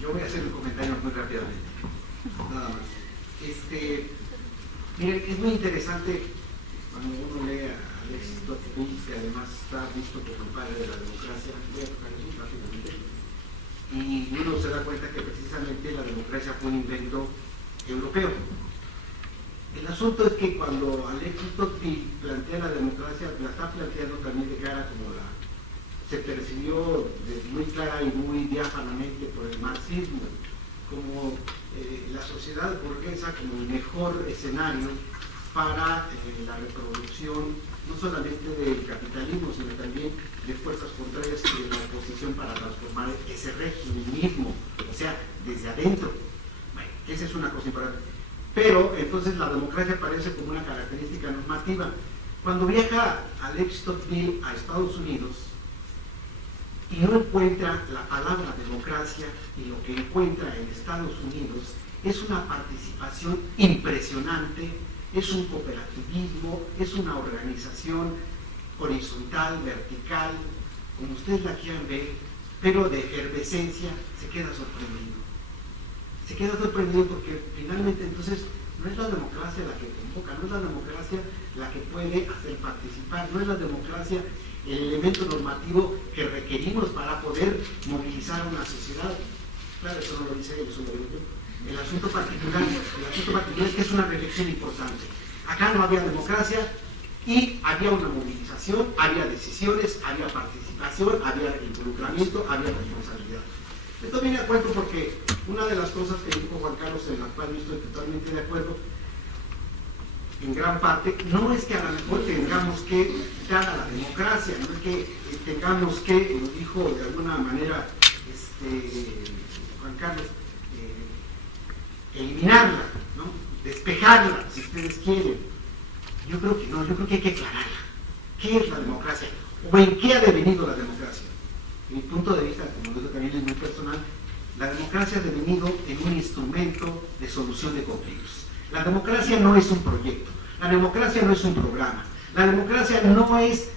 yo voy a hacer un comentario muy rápidamente, nada más. Miren, es muy interesante cuando uno lee a Alexis Tocqueville, que además está visto como el padre de la democracia. Voy a tocar eso rápidamente. Y uno se da cuenta que precisamente la democracia fue un invento europeo. El asunto es que cuando Alexis Tocqueville plantea la democracia, la está planteando también de cara como se percibió muy clara y muy diáfanamente por el marxismo, como la sociedad burguesa como el mejor escenario para la reproducción no solamente del capitalismo, sino también de fuerzas contrarias y de la oposición para transformar ese régimen mismo, o sea, desde adentro. Bueno, esa es una cosa importante. Pero entonces la democracia aparece como una característica normativa. Cuando viaja Alexis Tocqueville a Estados Unidos y no encuentra la palabra democracia, y lo que encuentra en Estados Unidos es una participación impresionante, es un cooperativismo, es una organización horizontal, vertical, como ustedes la quieran ver, pero de efervescencia. Se queda sorprendido. Se queda sorprendido porque finalmente entonces No es la democracia la que convoca, no es la democracia la que puede hacer participar, no es la democracia el elemento normativo que requerimos para poder movilizar a una sociedad. Claro, eso no lo dice él, eso lo digo yo. El asunto particular es que es una reflexión importante. Acá no había democracia y había una movilización, había decisiones, había participación, había involucramiento, había responsabilidad. Esto viene a cuento porque una de las cosas que dijo Juan Carlos, en las cuales estoy totalmente de acuerdo, en gran parte, no es que a lo mejor tengamos que quitar a la democracia, no es que tengamos que, lo dijo de alguna manera Juan Carlos, eliminarla, ¿no? Despejarla, si ustedes quieren. Yo creo que no, yo creo que hay que aclararla. ¿Qué es la democracia? ¿O en qué ha devenido la democracia? En mi punto de vista, como digo también es muy personal, la democracia ha devenido en un instrumento de solución de conflictos. La democracia no es un proyecto, la democracia no es un programa, la democracia no es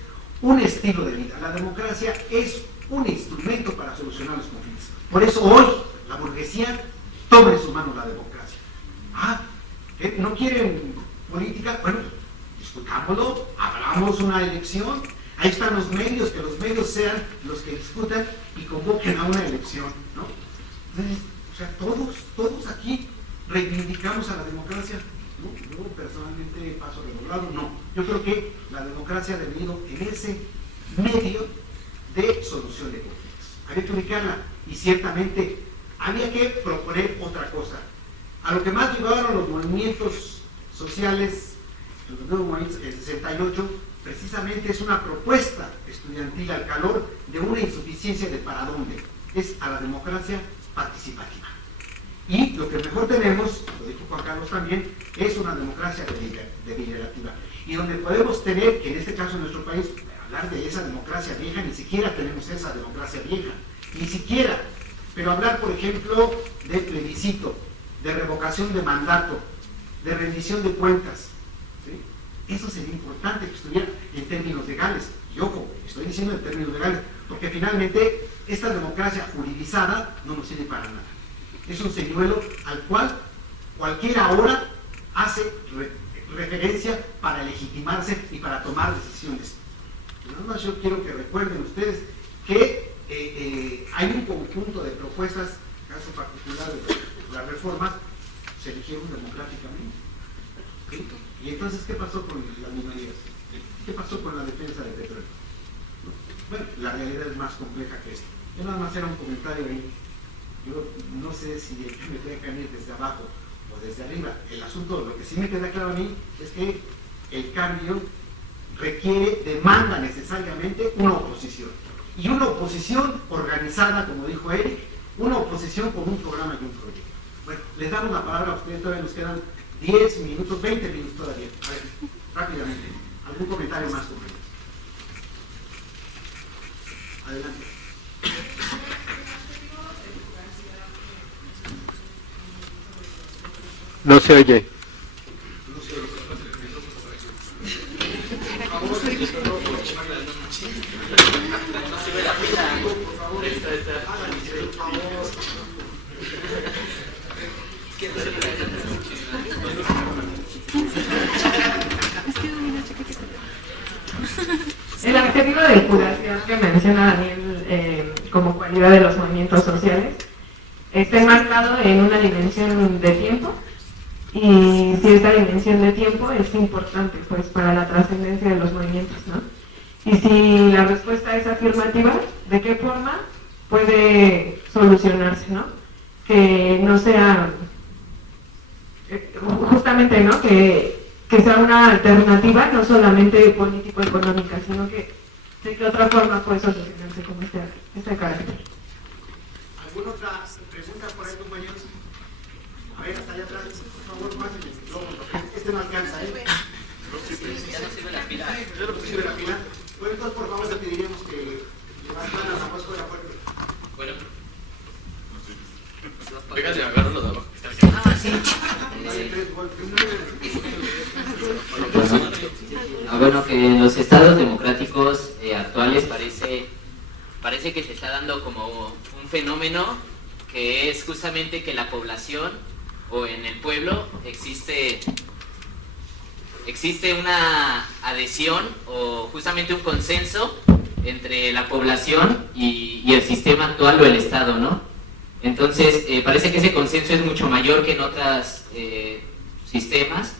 un estilo de vida, la democracia es un instrumento para solucionar los conflictos. Por eso hoy la burguesía toma en sus manos la democracia. ¿Qué? ¿No quieren política? Bueno, discutámoslo, hablamos una elección, ahí están los medios, que los medios sean los que discutan y convoquen a una elección, ¿no? Entonces, o sea, todos aquí reivindicamos a la democracia, ¿no? Yo personalmente paso redoblado, no. Yo creo que la democracia ha devenido en ese medio de solución de conflictos. Había que ubicarla y ciertamente había que proponer otra cosa. A lo que más llevaron los movimientos sociales, los nuevos movimientos en el 68, precisamente es una propuesta estudiantil al calor de una insuficiencia de para dónde. Es a la democracia participativa. Y lo que mejor tenemos, lo dijo Juan Carlos también, es una democracia deliberativa. Y donde podemos tener, que en este caso en nuestro país, hablar de esa democracia vieja, ni siquiera tenemos esa democracia vieja, ni siquiera. Pero hablar, por ejemplo, de plebiscito, de revocación de mandato, de rendición de cuentas, ¿sí? Eso sería importante que estuviera en términos legales. Y ojo, estoy diciendo en términos legales, porque finalmente esta democracia juridizada no nos sirve para nada. Es un señuelo al cual cualquiera ahora hace referencia para legitimarse y para tomar decisiones. Nada más yo quiero que recuerden ustedes que hay un conjunto de propuestas, caso particular de las reformas, se eligieron democráticamente. ¿Sí? Y entonces, ¿qué pasó con las minorías? ¿Qué pasó con la defensa del petróleo? Bueno, la realidad es más compleja que esto. Yo nada más era un comentario ahí. Yo no sé si me tenga que venir desde abajo o desde arriba. El asunto, lo que sí me queda claro a mí, es que el cambio demanda necesariamente una oposición. Y una oposición organizada, como dijo Eric, una oposición con un programa y un proyecto. Bueno, les damos la palabra a ustedes, todavía nos quedan 10 minutos, 20 minutos todavía. A ver, rápidamente, ¿algún comentario más, compañeros? Adelante. No se oye. El objetivo de curación que menciona Daniel como cualidad de los movimientos sociales está enmarcado en una dimensión de tiempo, y si esta dimensión de tiempo es importante pues para la trascendencia de los movimientos, ¿no? Y si la respuesta es afirmativa, ¿de qué forma puede solucionarse, ¿no? Que no sea justamente, ¿no? Que sea una alternativa no solamente político-económica, sino que de qué otra forma puede solucionarse como este carácter. ¿Alguna otra pregunta por ahí, compañeros? A ver, hasta allá atrás, por favor, pásenme. Este no alcanza, ¿eh? Ya no sirve la pila. Ya no sirve la pila. Bueno, entonces, por favor, le pediríamos que levantaran la mano fuera fuerte. Bueno. Fíjate, agarrarlo de abajo. Sí. Bueno, que en los estados democráticos actuales parece que se está dando como un fenómeno que es justamente que la población o en el pueblo existe una adhesión o justamente un consenso entre la población y el sistema actual o el Estado, ¿no? Entonces, parece que ese consenso es mucho mayor que en otros sistemas,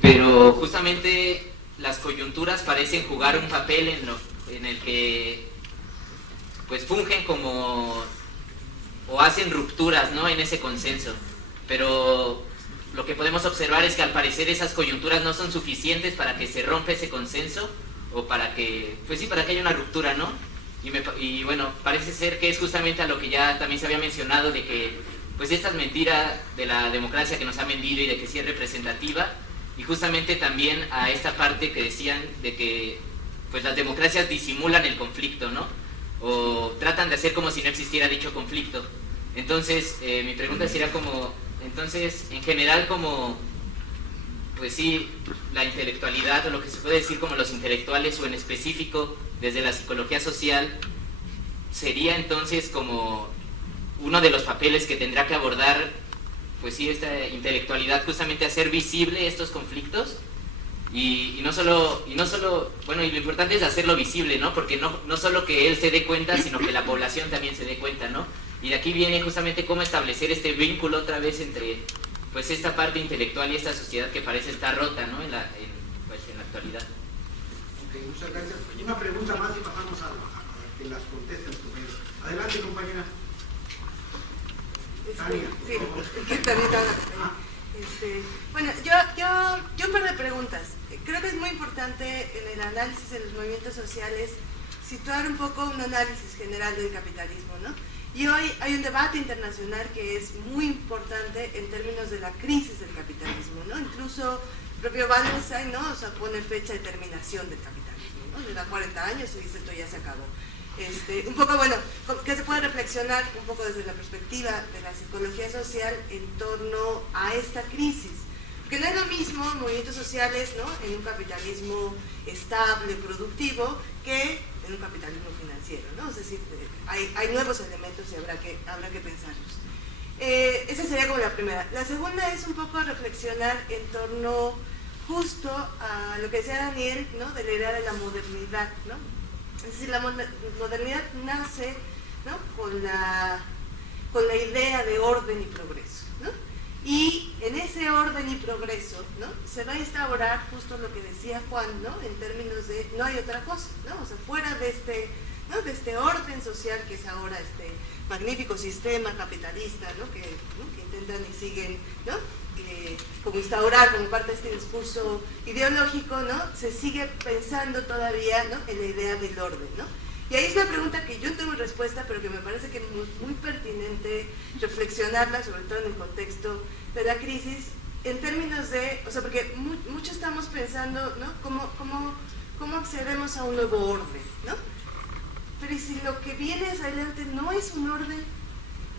pero justamente las coyunturas parecen jugar un papel en el que pues fungen como o hacen rupturas, ¿no?, en ese consenso. Pero lo que podemos observar es que al parecer esas coyunturas no son suficientes para que se rompa ese consenso o para que, pues sí, para que haya una ruptura, ¿no? Y bueno, parece ser que es justamente a lo que ya también se había mencionado, de que pues esta mentira de la democracia que nos ha vendido y de que sí es representativa, y justamente también a esta parte que decían de que pues las democracias disimulan el conflicto, ¿no? O tratan de hacer como si no existiera dicho conflicto. Entonces, mi pregunta sería como, entonces, en general, como, pues sí, la intelectualidad, o lo que se puede decir como los intelectuales, o en específico, desde la psicología social, sería entonces como uno de los papeles que tendrá que abordar, pues sí, esta intelectualidad, justamente hacer visible estos conflictos, y no solo, bueno, y lo importante es hacerlo visible, ¿no? Porque no solo que él se dé cuenta, sino que la población también se dé cuenta, ¿no? Y de aquí viene justamente cómo establecer este vínculo otra vez entre, pues, esta parte intelectual y esta sociedad que parece estar rota, ¿no?, en la actualidad. Ok, muchas gracias. Una pregunta más y pasamos a que las contesten tus medios. Adelante, compañera. Tania, sí, que también bueno, yo un par de preguntas. Creo que es muy importante en el análisis de los movimientos sociales situar un poco un análisis general del capitalismo, ¿no? Y hoy hay un debate internacional que es muy importante en términos de la crisis del capitalismo, ¿no? Incluso el propio Wallenstein, ¿no?, o sea, pone fecha de terminación del capitalismo, ¿no? Le da 40 años y dice esto ya se acabó. Un poco, bueno, que se puede reflexionar un poco desde la perspectiva de la psicología social en torno a esta crisis. Porque no es lo mismo movimientos sociales, ¿no?, en un capitalismo estable, productivo, que en un capitalismo financiero, ¿no? Es decir, hay nuevos elementos y habrá que pensarlos. Esa sería como la primera. La segunda es un poco reflexionar en torno justo a lo que decía Daniel, ¿no?, de la idea de la modernidad, ¿no? Es decir, la modernidad nace, ¿no?, con la idea de orden y progreso, ¿no? Y en ese orden y progreso, ¿no?, se va a instaurar justo lo que decía Juan, ¿no?, en términos de no hay otra cosa, ¿no? O sea, fuera de este orden social que es ahora este magnífico sistema capitalista, ¿no?, que intentan y siguen, ¿no?, como instaurar como parte de este discurso ideológico, ¿no?, se sigue pensando todavía, ¿no?, en la idea del orden, ¿no? Y ahí es una pregunta que yo no tengo respuesta, pero que me parece que es muy pertinente reflexionarla, sobre todo en el contexto de la crisis, en términos de, o sea, porque mucho estamos pensando, ¿no?, cómo accedemos a un nuevo orden, ¿no? Pero ¿y si lo que viene hacia adelante no es un orden?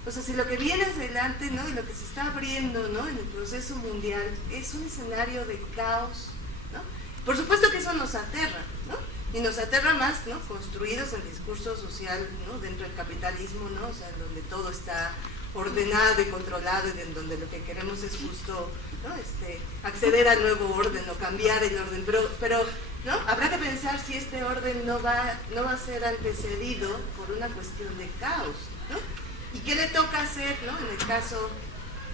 O sea, si lo que viene hacia adelante, ¿no?, y lo que se está abriendo, ¿no?, en el proceso mundial es un escenario de caos, ¿no? Por supuesto que eso nos aterra, ¿no? Y nos aterra más, ¿no?, construidos en discurso social, ¿no?, dentro del capitalismo, ¿no?, o sea, en donde todo está ordenado y controlado y en donde lo que queremos es justo, ¿no?, acceder al nuevo orden o cambiar el orden, pero ¿no?, habrá que pensar si este orden no va a ser antecedido por una cuestión de caos, ¿no? ¿Y qué le toca hacer, ¿no?, en el caso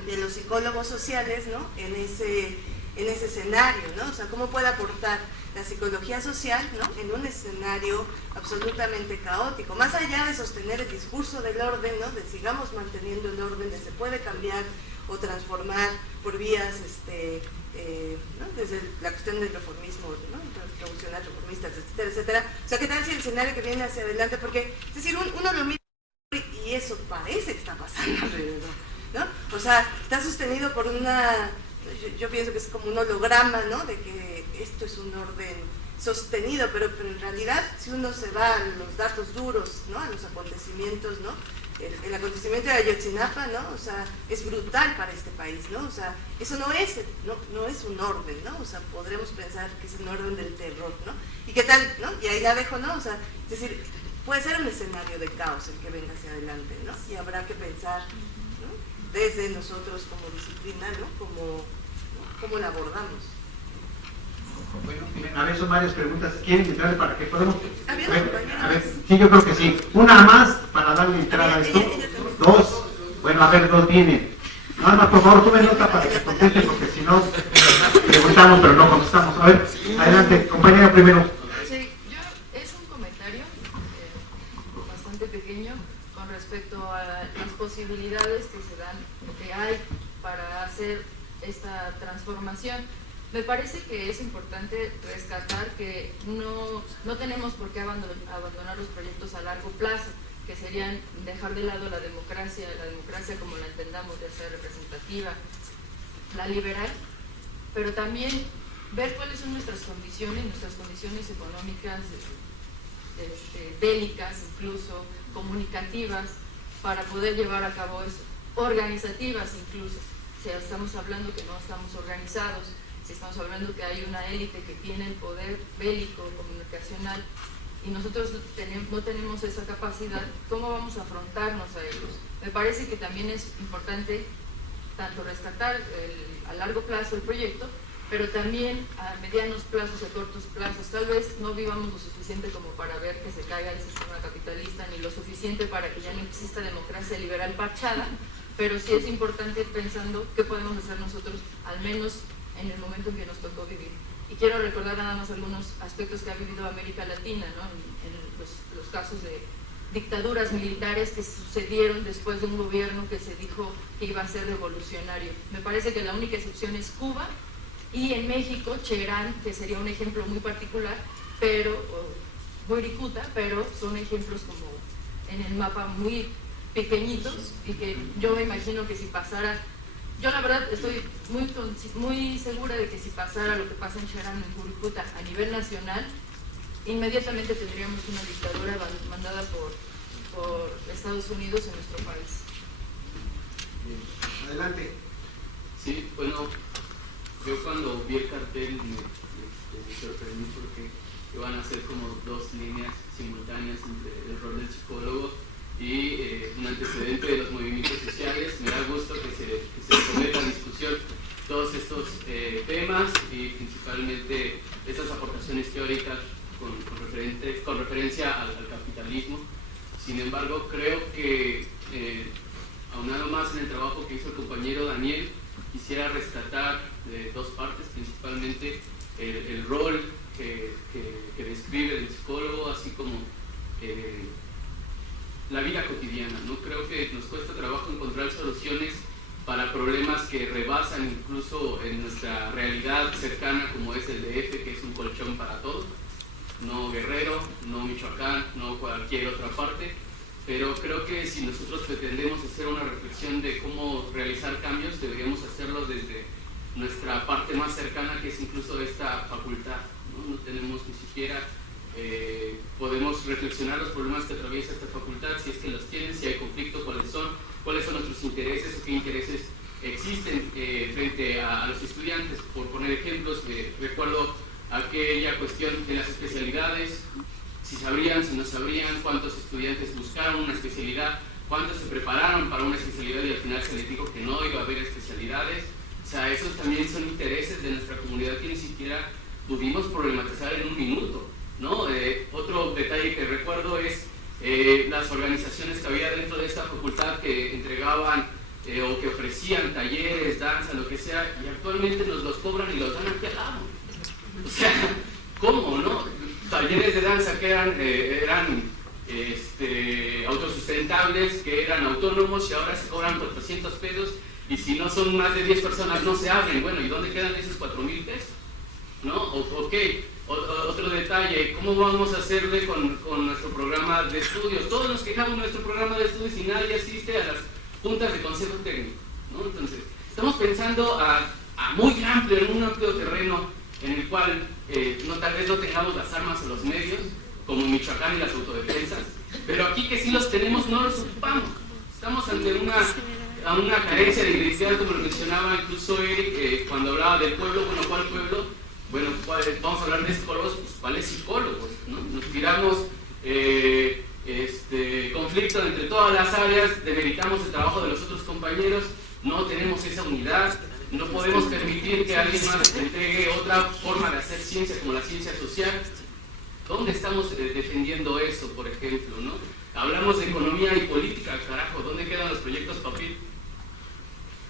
de los psicólogos sociales, ¿no?, en ese escenario, ¿no? O sea, ¿cómo puede aportar la psicología social, ¿no?, en un escenario absolutamente caótico? Más allá de sostener el discurso del orden, ¿no?, de sigamos manteniendo el orden, de se puede cambiar o transformar por vías, ¿no?, desde la cuestión del reformismo, ¿no?, revolucionar reformistas, etcétera, etcétera. O sea, ¿qué tal si el escenario que viene hacia adelante? Porque, es decir, uno lo mira y eso parece que está pasando alrededor, ¿no? O sea, está sostenido por yo pienso que es como un holograma, ¿no?, de que esto es un orden sostenido, pero en realidad, si uno se va a los datos duros, ¿no?, a los acontecimientos, ¿no?, el acontecimiento de Ayotzinapa, ¿no?, o sea, es brutal para este país, ¿no? O sea, eso no es un orden, ¿no? O sea, podremos pensar que es un orden del terror, ¿no? ¿Y qué tal, no? Y ahí la dejo, ¿no? O sea, es decir, puede ser un escenario de caos el que venga hacia adelante, ¿no? Y habrá que pensar, ¿no?, desde nosotros como disciplina, ¿no? ¿Cómo la abordamos? Bueno, a ver, son varias preguntas. ¿Quieren entrarle para que podamos? A ver, sí, yo creo que sí. Una más para darle entrada a esto. Dos. Bueno, a ver, dos vienen. Nada más, por favor, tomen nota para que contesten, porque si no, preguntamos, pero no contestamos. A ver, adelante, compañera primero. Sí, es un comentario bastante pequeño con respecto a las posibilidades que hay para hacer esta transformación. Me parece que es importante rescatar que no tenemos por qué abandonar los proyectos a largo plazo, que serían dejar de lado la democracia como la entendamos, ya sea representativa, la liberal, pero también ver cuáles son nuestras condiciones económicas, bélicas, incluso comunicativas, para poder llevar a cabo eso, organizativas incluso. Si estamos hablando que no estamos organizados, si estamos hablando que hay una élite que tiene el poder bélico, comunicacional, y nosotros no tenemos esa capacidad, ¿cómo vamos a afrontarnos a ellos? Me parece que también es importante tanto rescatar a largo plazo el proyecto, pero también a medianos plazos y a cortos plazos. Tal vez no vivamos lo suficiente como para ver que se caiga el sistema capitalista, ni lo suficiente para que ya no exista democracia liberal parchada, pero sí es importante pensando qué podemos hacer nosotros, al menos en el momento en que nos tocó vivir. Y quiero recordar nada más algunos aspectos que ha vivido América Latina, ¿no? En los casos de dictaduras militares que sucedieron después de un gobierno que se dijo que iba a ser revolucionario. Me parece que la única excepción es Cuba, y en México, Cherán, que sería un ejemplo muy particular, muy ricuta, pero son ejemplos como en el mapa muy pequeñitos, y que yo me imagino que si pasara, yo la verdad estoy muy segura de que si pasara lo que pasa en Cherán, en Curicuta, a nivel nacional, inmediatamente tendríamos una dictadura mandada por Estados Unidos en nuestro país. Bien. Adelante. Sí, bueno, yo cuando vi el cartel me sorprendí porque iban a ser como dos líneas simultáneas entre el rol del psicólogo y un antecedente de los movimientos sociales. Me da gusto que se someta a discusión todos estos temas y principalmente estas aportaciones teóricas con referencia al capitalismo. Sin embargo, creo que aunado más en el trabajo que hizo el compañero Daniel, quisiera rescatar dos partes, principalmente el rol que describe el psicólogo, así como la vida cotidiana, ¿no? Creo que nos cuesta trabajo encontrar soluciones para problemas que rebasan incluso en nuestra realidad cercana, como es el DF, que es un colchón para todo, no Guerrero, no Michoacán, no cualquier otra parte, pero creo que si nosotros pretendemos hacer una reflexión de cómo realizar cambios, deberíamos hacerlo desde nuestra parte más cercana, que es incluso esta facultad, ¿no? No tenemos ni siquiera, podemos reflexionar los problemas que atraviesa esta facultad, si es que los tienen, si hay conflictos, cuáles son nuestros intereses o qué intereses existen frente a los estudiantes. Por poner ejemplos, recuerdo aquella cuestión de las especialidades, si sabrían, si no sabrían, cuántos estudiantes buscaron una especialidad, cuántos se prepararon para una especialidad y al final se les dijo que no iba a haber especialidades. O sea, esos también son intereses de nuestra comunidad que ni siquiera pudimos problematizar en un minuto, ¿no? Otro detalle que recuerdo es las organizaciones que había dentro de esta facultad que entregaban o que ofrecían talleres, danza, lo que sea, y actualmente nos los cobran y los dan aquí al lado. O sea, ¿cómo, no? Talleres de danza que eran autosustentables, que eran autónomos y ahora se cobran 400 pesos y si no son más de 10 personas no se abren. Bueno, ¿y dónde quedan esos 4,000 pesos? ¿No? Otro detalle, ¿cómo vamos a hacerle con nuestro programa de estudios? Todos nos quejamos de nuestro programa de estudios y nadie asiste a las juntas de consejo técnico, ¿no? Entonces, estamos pensando muy amplio, en un amplio terreno en el cual tal vez no tengamos las armas o los medios, como Michoacán y las autodefensas, pero aquí que sí los tenemos no los ocupamos. Estamos ante una carencia de identidad, como lo mencionaba incluso Eric cuando hablaba del pueblo. Bueno, ¿cuál pueblo? Bueno, vamos a hablar de psicólogos, pues ¿cuáles psicólogos? ¿No? Nos tiramos conflictos conflicto entre todas las áreas, demeritamos el trabajo de los otros compañeros, no tenemos esa unidad, no podemos permitir que alguien más entregue otra forma de hacer ciencia como la ciencia social. ¿Dónde estamos defendiendo eso, por ejemplo, no? Hablamos de economía y política, carajo, ¿dónde quedan los proyectos papel?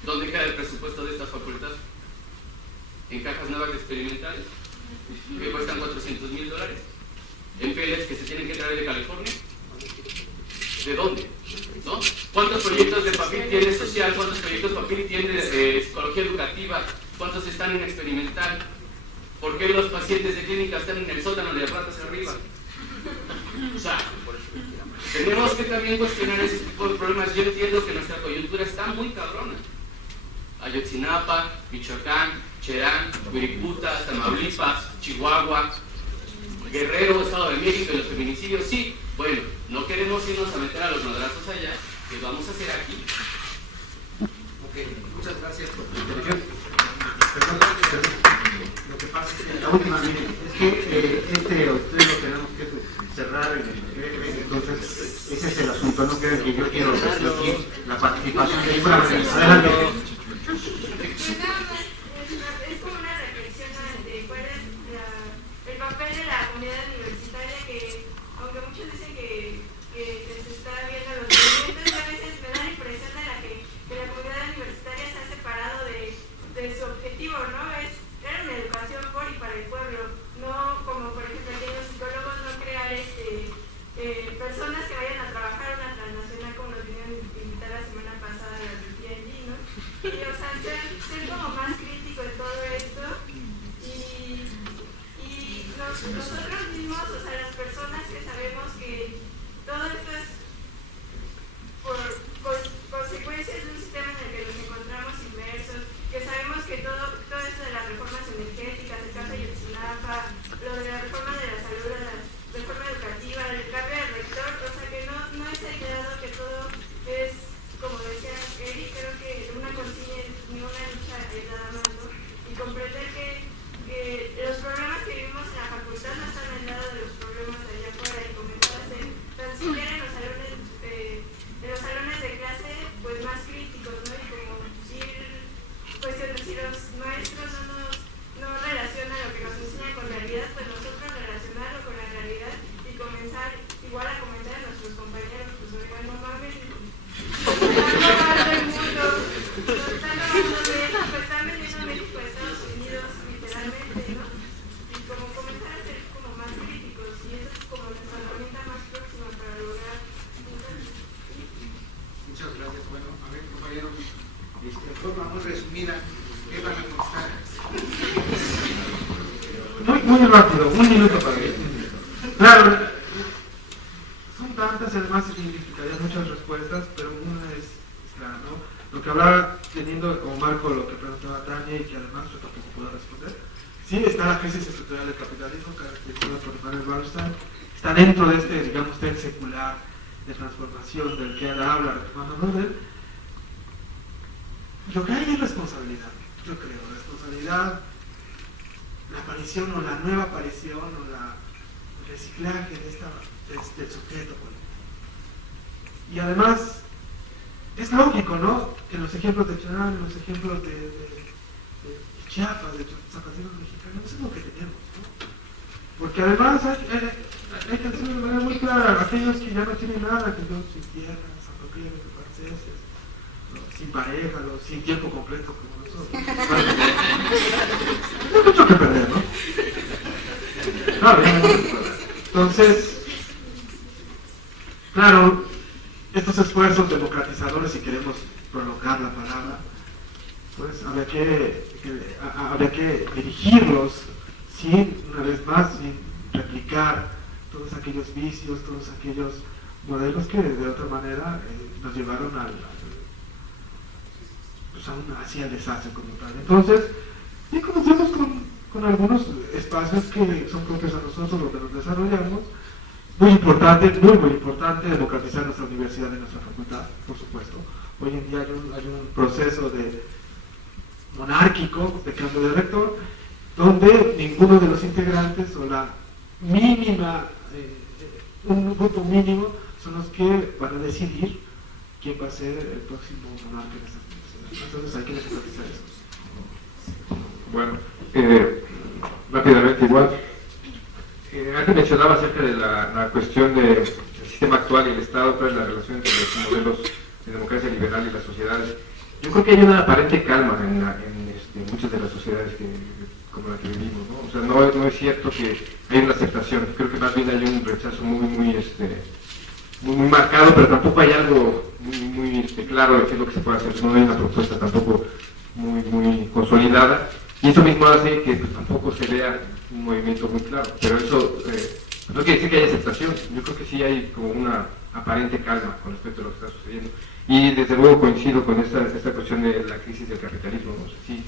¿Dónde queda el presupuesto de esta facultad? ¿En cajas nuevas experimentales? Que cuestan $400,000. ¿En pellets que se tienen que traer de California? ¿De dónde? ¿No? ¿Cuántos proyectos de papel tiene social? ¿Cuántos proyectos de papel tiene psicología educativa? ¿Cuántos están en experimental? ¿Por qué los pacientes de clínica están en el sótano de las ratas arriba? O sea, tenemos que también cuestionar ese tipo de problemas. Yo entiendo que nuestra coyuntura está muy cabrona. Ayotzinapa, Michoacán, Cherán, Wirikuta, Tamaulipas, Chihuahua, Guerrero, Estado de México y los feminicidios, sí. Bueno, no queremos irnos a meter a los madrazos allá. ¿Qué vamos a hacer aquí? Ok, muchas gracias por tu intervención. Lo que pasa es que la última es que ustedes lo tenemos que cerrar entonces ese es el asunto, no creo que yo quiero aquí la participación de adelante. Es como una reflexión de cuál es el papel de la comunidad universitaria, que aunque muchos dicen que se está viendo los movimientos, a veces me da la impresión de que la comunidad universitaria se ha separado de su objetivo, ¿no? Era una educación por y para el pueblo, no como por ejemplo aquí los psicólogos, no crear personas que vayan a trabajar una transnacional como nos vinieron a invitar la semana pasada a la PNG, ¿no? Y, o sea, ser como más crítico en todo esto y nosotros mismos, o sea, las personas que sabemos que todo esto es por consecuencias de un sistema en el que nos encontramos inmersos, que sabemos que todo esto de las reformas energéticas, el caso de Ayotzinapa, lo de la reforma de la salud, la reforma educativa, el cambio de rector, o sea, que no es aislado, que todo es, como decía Eric, creo que una consigna ni una lucha nada más, ¿no? Y comprender que los problemas que vivimos en la facultad no están al lado de los problemas de allá afuera, y comenzar a ser tan siquiera en los salones de clase pues más críticos, ¿no? Y como ir cuestionando si los maestros no relacionan lo que nos enseñan con la realidad, pues nosotros relacionarlo con la realidad y comenzar igual a comentar a nuestros compañeros, pues oigan, no mames, están robando el mundo, están robando México, están vendiendo México a Estados Unidos literalmente, ¿no? Y como comenzar a ser como más críticos, y eso es como nuestra herramienta más próxima para lograr. Muchas gracias. Bueno, a ver, compañeros, de forma muy resumida, ¿qué van a contestar? Muy rápido, un minuto para mí. Claro, son tantas, además significarían muchas respuestas, pero una es clara, ¿no? Lo que hablaba, teniendo como marco lo que preguntaba Tania y que además yo tampoco puedo responder. Sí, está la crisis estructural del capitalismo, caracterizada por Manuel Bernstein, está dentro de este, digamos, tren secular de transformación del que él habla, retomando Rudel. Lo que hay es responsabilidad, yo creo, responsabilidad, la aparición o la nueva aparición o el reciclaje del sujeto político. Y además, es lógico, ¿no?, que los ejemplos de Cherán, los ejemplos de Chiapas, de zapateros mexicanos, eso es lo que tenemos, ¿no? Porque además hay que decirlo de manera muy clara, aquellos que ya no tienen nada, que son sin tierras, autocrímenes, franceses, ¿no?, sin pareja, ¿no?, sin tiempo completo como nosotros. Hay mucho que perder, ¿no? Claro, entonces, claro, estos esfuerzos democratizadores, si queremos prolongar la palabra, pues habría que dirigirlos una vez más, sin replicar todos aquellos vicios, todos aquellos modelos que de otra manera nos llevaron hacia el desastre como tal. Entonces, sí conocemos con algunos espacios que son propios a nosotros, donde nos desarrollamos. Muy importante democratizar nuestra universidad y nuestra facultad, por supuesto. Hoy en día hay un proceso monárquico de cambio de rector, donde ninguno de los integrantes o la mínima, un grupo mínimo son los que van a decidir quién va a ser el próximo monarca en estas universidades. Entonces hay que enfatizar eso. Bueno, rápidamente igual. Ángel mencionaba acerca de la cuestión del sistema actual y el Estado, cuál es la relación entre los modelos de democracia liberal y las sociedades. Yo creo que hay una aparente calma en muchas de las sociedades como la que vivimos, ¿no? O sea, no es cierto que hay una aceptación, creo que más bien hay un rechazo muy marcado, pero tampoco hay algo muy claro de qué es lo que se puede hacer, no hay una propuesta tampoco muy consolidada, y eso mismo hace que pues, tampoco se vea un movimiento muy claro, pero eso no quiere decir que haya aceptación. Yo creo que sí hay como una aparente calma con respecto a lo que está sucediendo, y desde luego coincido con esta cuestión de la crisis del capitalismo, ¿no? Sí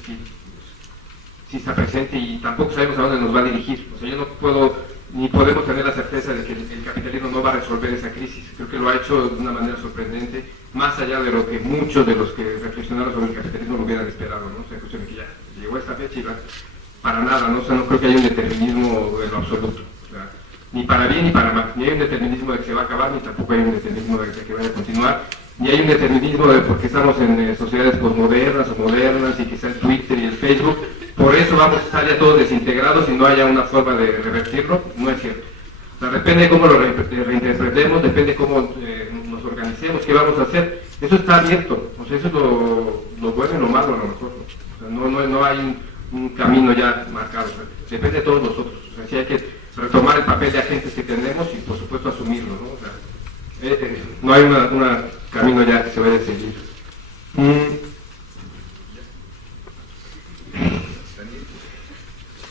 está presente, y tampoco sabemos a dónde nos va a dirigir. O sea, yo no puedo ni podemos tener la certeza de que el capitalismo no va a resolver esa crisis. Creo que lo ha hecho de una manera sorprendente, más allá de lo que muchos de los que reflexionaron sobre el capitalismo lo hubieran esperado, ¿no? O sea, cuestión de que ya llegó a esta fecha y va para nada, ¿no? O sea, no creo que haya un determinismo en lo absoluto, o sea, ni para bien ni para mal, ni hay un determinismo de que se va a acabar, ni tampoco hay un determinismo de que vaya a continuar, ni hay un determinismo de porque estamos en sociedades posmodernas o modernas y quizá el Twitter y el Facebook, por eso vamos a estar ya todos desintegrados y no haya una forma de revertirlo. No es cierto. O sea, depende de cómo lo reinterpretemos, depende de cómo nos organicemos, qué vamos a hacer. Eso está abierto, o sea, eso es lo bueno y lo malo a lo mejor. O sea, no hay un camino ya marcado, o sea, depende de todos nosotros. O sea, sí hay que retomar el papel de agentes que tenemos y por supuesto asumirlo, ¿no? O sea, no hay un camino ya que se vaya a seguir.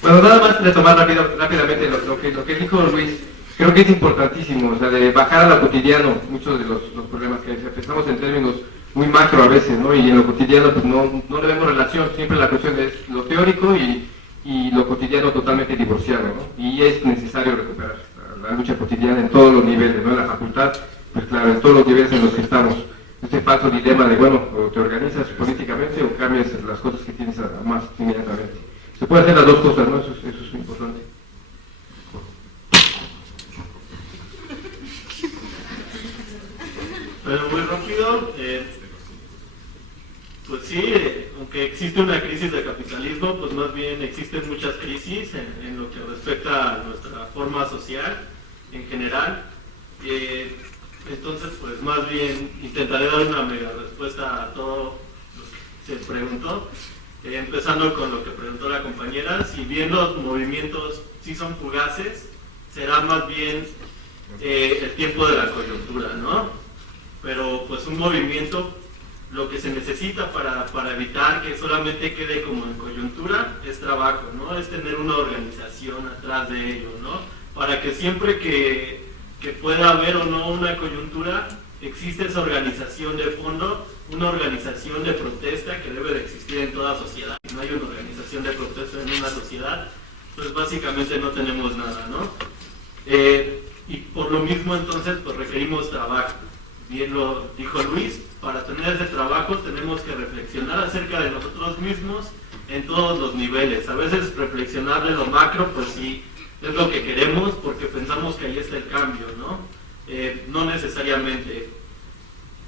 Bueno, nada más retomar rápidamente lo que dijo Luis. Creo que es importantísimo, o sea, de bajar a lo cotidiano muchos de los problemas que hay. Pensamos en términos muy macro a veces, ¿no? Y en lo cotidiano pues no le vemos relación. Siempre la cuestión es lo teórico y lo cotidiano totalmente divorciado, ¿no? Y es necesario recuperar la lucha cotidiana en todos los niveles, ¿no? En la facultad, pues claro, en todos los niveles en los que estamos. Este falso dilema de, bueno, o te organizas políticamente o cambias las cosas que tienes más inmediatamente. Se puede hacer las dos cosas, ¿no? Eso es importante. Pero muy rápido, pues sí, aunque existe una crisis del capitalismo, pues más bien existen muchas crisis en lo que respecta a nuestra forma social en general. Entonces, pues más bien intentaré dar una mega respuesta a todo lo que se preguntó. Empezando con lo que preguntó la compañera, si bien los movimientos sí son fugaces, será más bien el tiempo de la coyuntura, ¿no? Pero pues un movimiento, lo que se necesita para evitar que solamente quede como en coyuntura es trabajo, ¿no? Es tener una organización atrás de ello, ¿no? Para que siempre que pueda haber o no una coyuntura, existe esa organización de fondo, una organización de protesta que debe de existir en toda sociedad. Si no hay una organización de protesta en una sociedad, pues básicamente no tenemos nada, ¿no? Y por lo mismo entonces pues requerimos trabajo. Bien lo dijo Luis, para tener ese trabajo tenemos que reflexionar acerca de nosotros mismos en todos los niveles. A veces reflexionar de lo macro, pues sí, es lo que queremos porque pensamos que ahí está el cambio, ¿no? No necesariamente.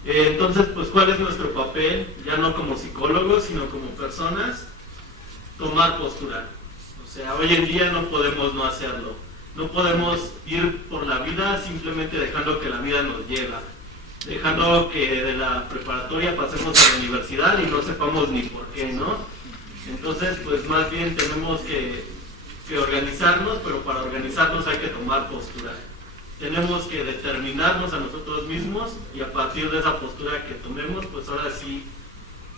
Entonces, pues, ¿cuál es nuestro papel? Ya no como psicólogos, sino como personas, tomar postura. O sea, hoy en día no podemos no hacerlo. No podemos ir por la vida simplemente dejando que la vida nos lleva. Dejando que de la preparatoria pasemos a la universidad y no sepamos ni por qué, ¿no? Entonces, pues, más bien tenemos que organizarnos, pero para organizarnos hay que tomar postura. Tenemos que determinarnos a nosotros mismos y a partir de esa postura que tomemos, pues ahora sí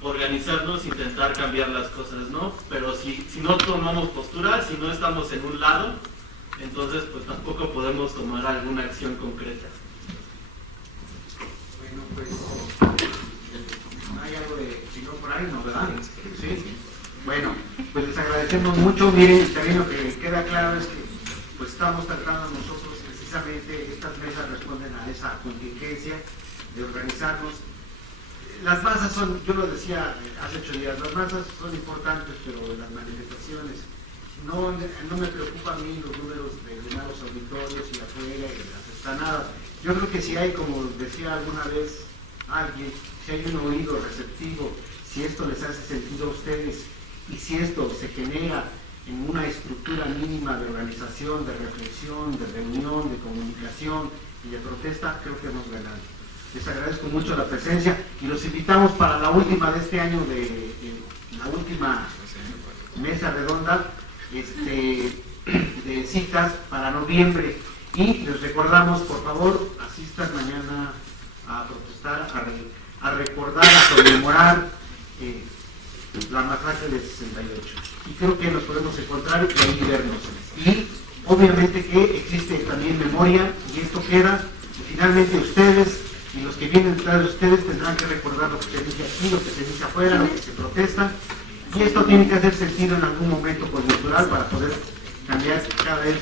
organizarnos, intentar cambiar las cosas, ¿no? Pero si no tomamos postura, si no estamos en un lado, entonces pues tampoco podemos tomar alguna acción concreta. Bueno, pues hay algo de, si no por ahí, ¿no, verdad? Sí. Bueno, pues les agradecemos mucho. Miren, también lo que queda claro es que pues estamos tratando nosotros precisamente, estas mesas responden a esa contingencia de organizarnos. Las masas son, yo lo decía hace 8 días, las masas son importantes, pero las manifestaciones, no me preocupan a mí los números de llenar los auditorios y afuera y las explanada. Yo creo que si hay, como decía alguna vez alguien, si hay un oído receptivo, si esto les hace sentido a ustedes y si esto se genera en una estructura mínima de organización, de reflexión, de reunión, de comunicación y de protesta, creo que hemos ganado. Les agradezco mucho la presencia y los invitamos para la última de este año, la última mesa redonda de citas para noviembre, y les recordamos, por favor, asistan mañana a protestar, a recordar, a conmemorar la masacre del 68, y creo que nos podemos encontrar y ahí vernos, y obviamente que existe también memoria, y esto queda, y finalmente ustedes y los que vienen detrás de ustedes tendrán que recordar lo que se dice aquí, lo que se dice afuera, lo que se protesta, y esto tiene que hacer sentido en algún momento coyuntural para poder cambiar cada vez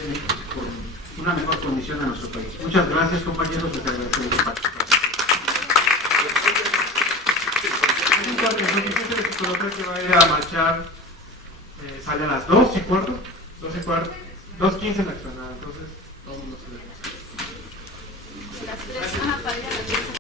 por una mejor condición a nuestro país. Muchas gracias, compañeros, les agradecemos su participación. El que va a ir a marchar sale a las 2:15, 2:15 en la explanada, entonces todos nos vemos. Las 3, para ir a las 3.